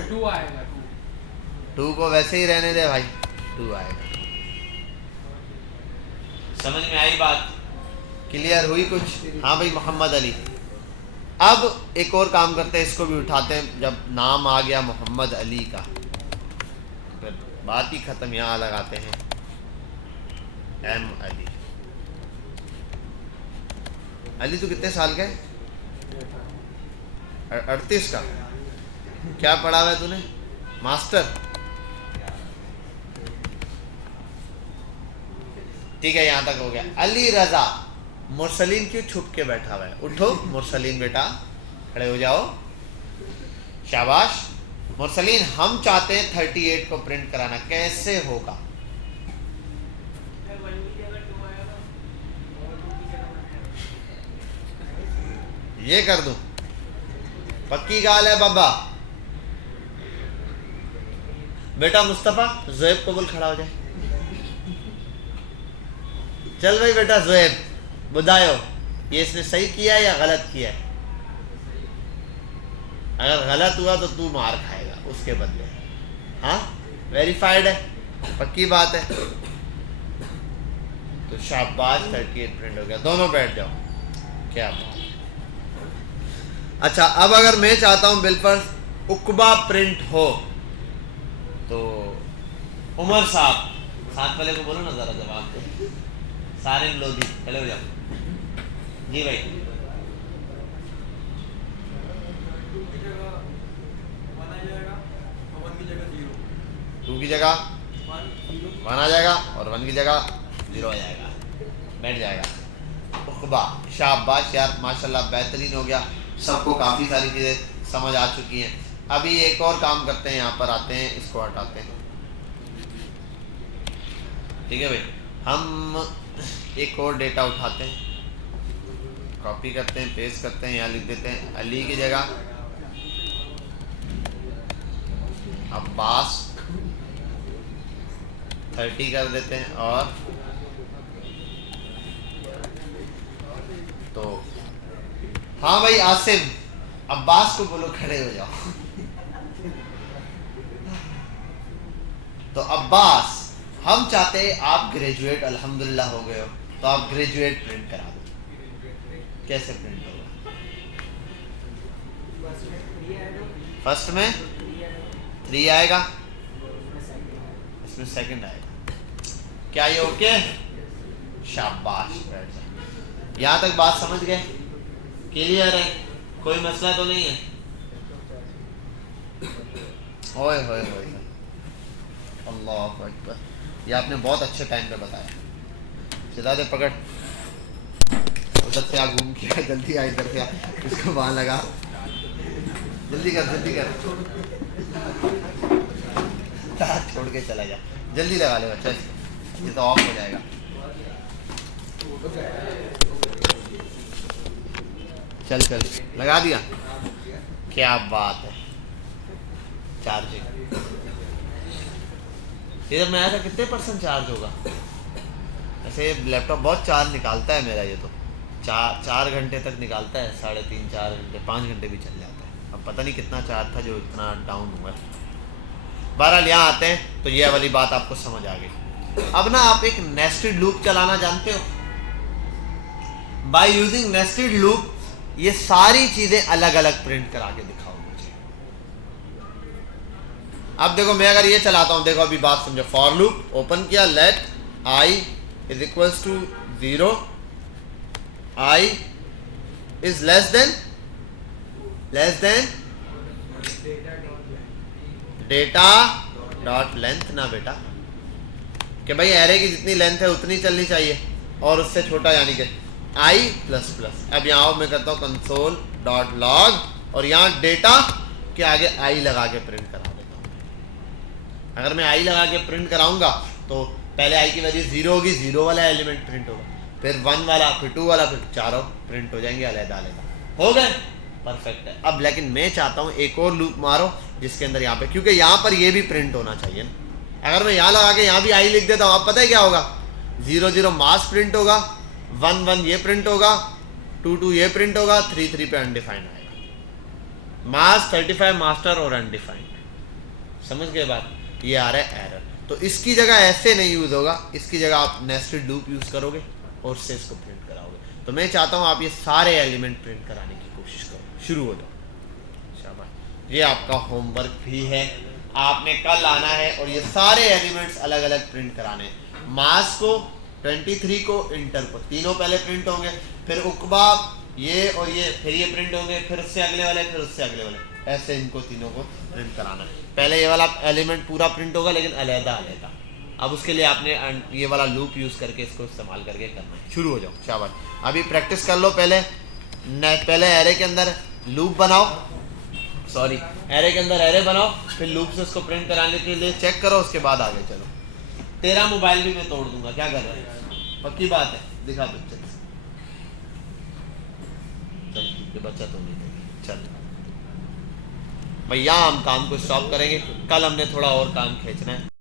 2 आएगा 2 को वैसे ही रहने दे भाई, 2 आएगा। समझ में आई बात? क्लियर हुई कुछ? हाँ भाई मोहम्मद अली। अब एक और काम करते हैं, इसको भी उठाते हैं। जब नाम आ गया मोहम्मद अली का, फिर बात ही खत्म। यहाँ लगाते हैं एम अली। अली तो कितने साल का है? 38 का। क्या पढ़ा हुआ है तूने? मास्टर। ठीक है यहाँ तक हो गया। अली रजा। मुरसलीन क्यों छुप के बैठा हुआ है? उठो मुरसलीन बेटा, खड़े हो जाओ, शाबाश। मुरसलीन हम चाहते हैं 38 को प्रिंट कराना, कैसे होगा? ये कर दूं? पक्की गाल है बाबा। बेटा मुस्तफा ज़ुएब को बोल खड़ा हो जाए। चल भाई बेटा ज़ुएब बुधायो, ये इसने सही किया है या गलत किया है? अगर गलत हुआ तो तू मार खाएगा उसके बदले। हाँ वेरीफाइड है, पक्की बात है। तो शाबाश 38 प्रिंट हो गया। दोनों बैठ जाओ। क्या बात। अच्छा अब अगर मैं चाहता हूं बिलफर्ज उकबा प्रिंट हो, तो उमर साहब साथ वाले को बोलो ना जरा जवाब दे। सारे लोधी चले हो जाओ। जी भाई। 2 की जगह 1 आ जाएगा और 1 की जगह 0 आ जाएगा, बैठ जाएगा। उकबा, शाबाश यार माशाल्लाह, बेहतरीन हो गया। सबको काफ़ी सारी चीज़ें समझ आ चुकी हैं। अभी एक और काम करते हैं, यहाँ पर आते हैं, इसको हटाते हैं। ठीक है भाई, हम एक और डेटा उठाते हैं, कॉपी करते हैं, पेस्ट करते हैं, यहाँ लिख देते हैं अली की जगह अब्बास 30 कर देते हैं। और तो हाँ भाई आसिम, अब्बास को बोलो खड़े हो जाओ। तो अब्बास हम चाहते हैं आप ग्रेजुएट अल्हम्दुलिल्लाह हो गए हो, तो आप ग्रेजुएट प्रिंट करा दो। कैसे प्रिंट होगा? फर्स्ट में 3 आएगा, इसमें सेकंड आएगा। क्या ये ओके? शाबाश, बैठ जाए। यहाँ तक बात समझ गए? क्लियर है? कोई मसला तो नहीं है? ओए होए होए, अल्लाह अकबर, ये आपने बहुत अच्छे टाइम पे बताया। सीधा दे पकड़, उधर से आ, घूम के जल्दी आ, इधर से आ, इसको वहाँ लगा, जल्दी कर जल्दी कर, छोड़ के चला जा, जल्दी लगा ले बच्चा, ये तो ऑफ हो जाएगा। चल चल लगा दिया, क्या बात है। चार्जिंग इधर मैं आया था, कितने % चार्ज होगा? ऐसे लैपटॉप बहुत चार्ज निकालता है मेरा, ये तो 4 घंटे तक निकालता है, 3.5 4 घंटे, 5 घंटे भी चल जाता है। अब पता नहीं कितना चार्ज था जो इतना डाउन हुआ। बहरहाल यहाँ आते हैं तो ये वाली बात आपको समझ आ गई। अब ना आप एक नेस्टेड लूप चलाना जानते हो? बाय यूजिंग नेस्टेड लूप ये सारी चीजें अलग अलग प्रिंट करा के दिखाओ मुझे। अब देखो मैं अगर ये चलाता हूं, देखो अभी बात समझो। फॉर लूप ओपन किया, let i is equals to 0 I is less than data dot length ना बेटा, कि भाई एरे की जितनी लेंथ है उतनी चलनी चाहिए और उससे छोटा, यानी कि i प्लस प्लस। अब यहाँ मैं करता हूँ कंसोल डॉट लॉग और यहाँ डेटा के आगे i लगा के प्रिंट करा देता हूँ। अगर मैं i लगा के प्रिंट कराऊंगा तो पहले i की वैल्यू 0 होगी, 0 वाला एलिमेंट प्रिंट होगा, फिर 1 वाला, फिर 2 वाला, फिर चारों प्रिंट हो जाएंगे अलग अलग। हो गए, परफेक्ट है। अब लेकिन मैं चाहता हूँ एक और लूप मारो जिसके अंदर यहाँ पे, क्योंकि यहाँ पर ये भी प्रिंट होना चाहिए ना। अगर मैं यहाँ लगा के यहाँ भी आई लिख देता हूँ, आप पता है क्या होगा, 0 0 मास प्रिंट होगा, 1 1 ये प्रिंट होगा, 2 2 ये प्रिंट होगा, 3 3 पे अनडिफाइंड आएगा। मास 35 मास्टर और अनडिफाइंड, समझ गए बात। ये आ रहा है एरर, तो इसकी जगह ऐसे नहीं यूज होगा, इसकी जगह आप नेस्टेड लूप यूज करोगे और उससे इसको प्रिंट कराओगे। तो मैं चाहता हूँ आप ये सारे एलिमेंट प्रिंट कराने की कोशिश करो, शुरू हो जाओ। शाबाश, ये आपका होमवर्क भी है, आपने कल आना है और ये सारे एलिमेंट्स अलग अलग प्रिंट कराने हैं। मास को, 23 को, इंटर को, तीनों पहले प्रिंट होंगे, फिर उकबा ये और ये, फिर ये प्रिंट होंगे, फिर उससे अगले वाले, फिर उससे अगले वाले, ऐसे इनको तीनों को प्रिंट कराना है। पहले ये वाला एलिमेंट पूरा प्रिंट होगा लेकिन अलहदा अलहदा। अब उसके लिए आपने ये वाला लूप यूज करके इसको इस्तेमाल करके करना है। शुरू हो जाओ, शाबाश। अभी प्रैक्टिस कर लो, पहले एरे के अंदर लूप बनाओ, सॉरी एरे के अंदर एरे बनाओ, फिर लूप से उसको प्रिंट कराने के लिए चेक करो, उसके बाद आगे चलो। तेरा मोबाइल भी मैं तोड़ दूंगा, क्या कर रहे हैं, पक्की बात है, दिखा पिक्चर। चल ये बच्चा तो नहीं देगी, चल भैया हम काम को स्टॉप करेंगे, कल हमने थोड़ा और काम खींचना है।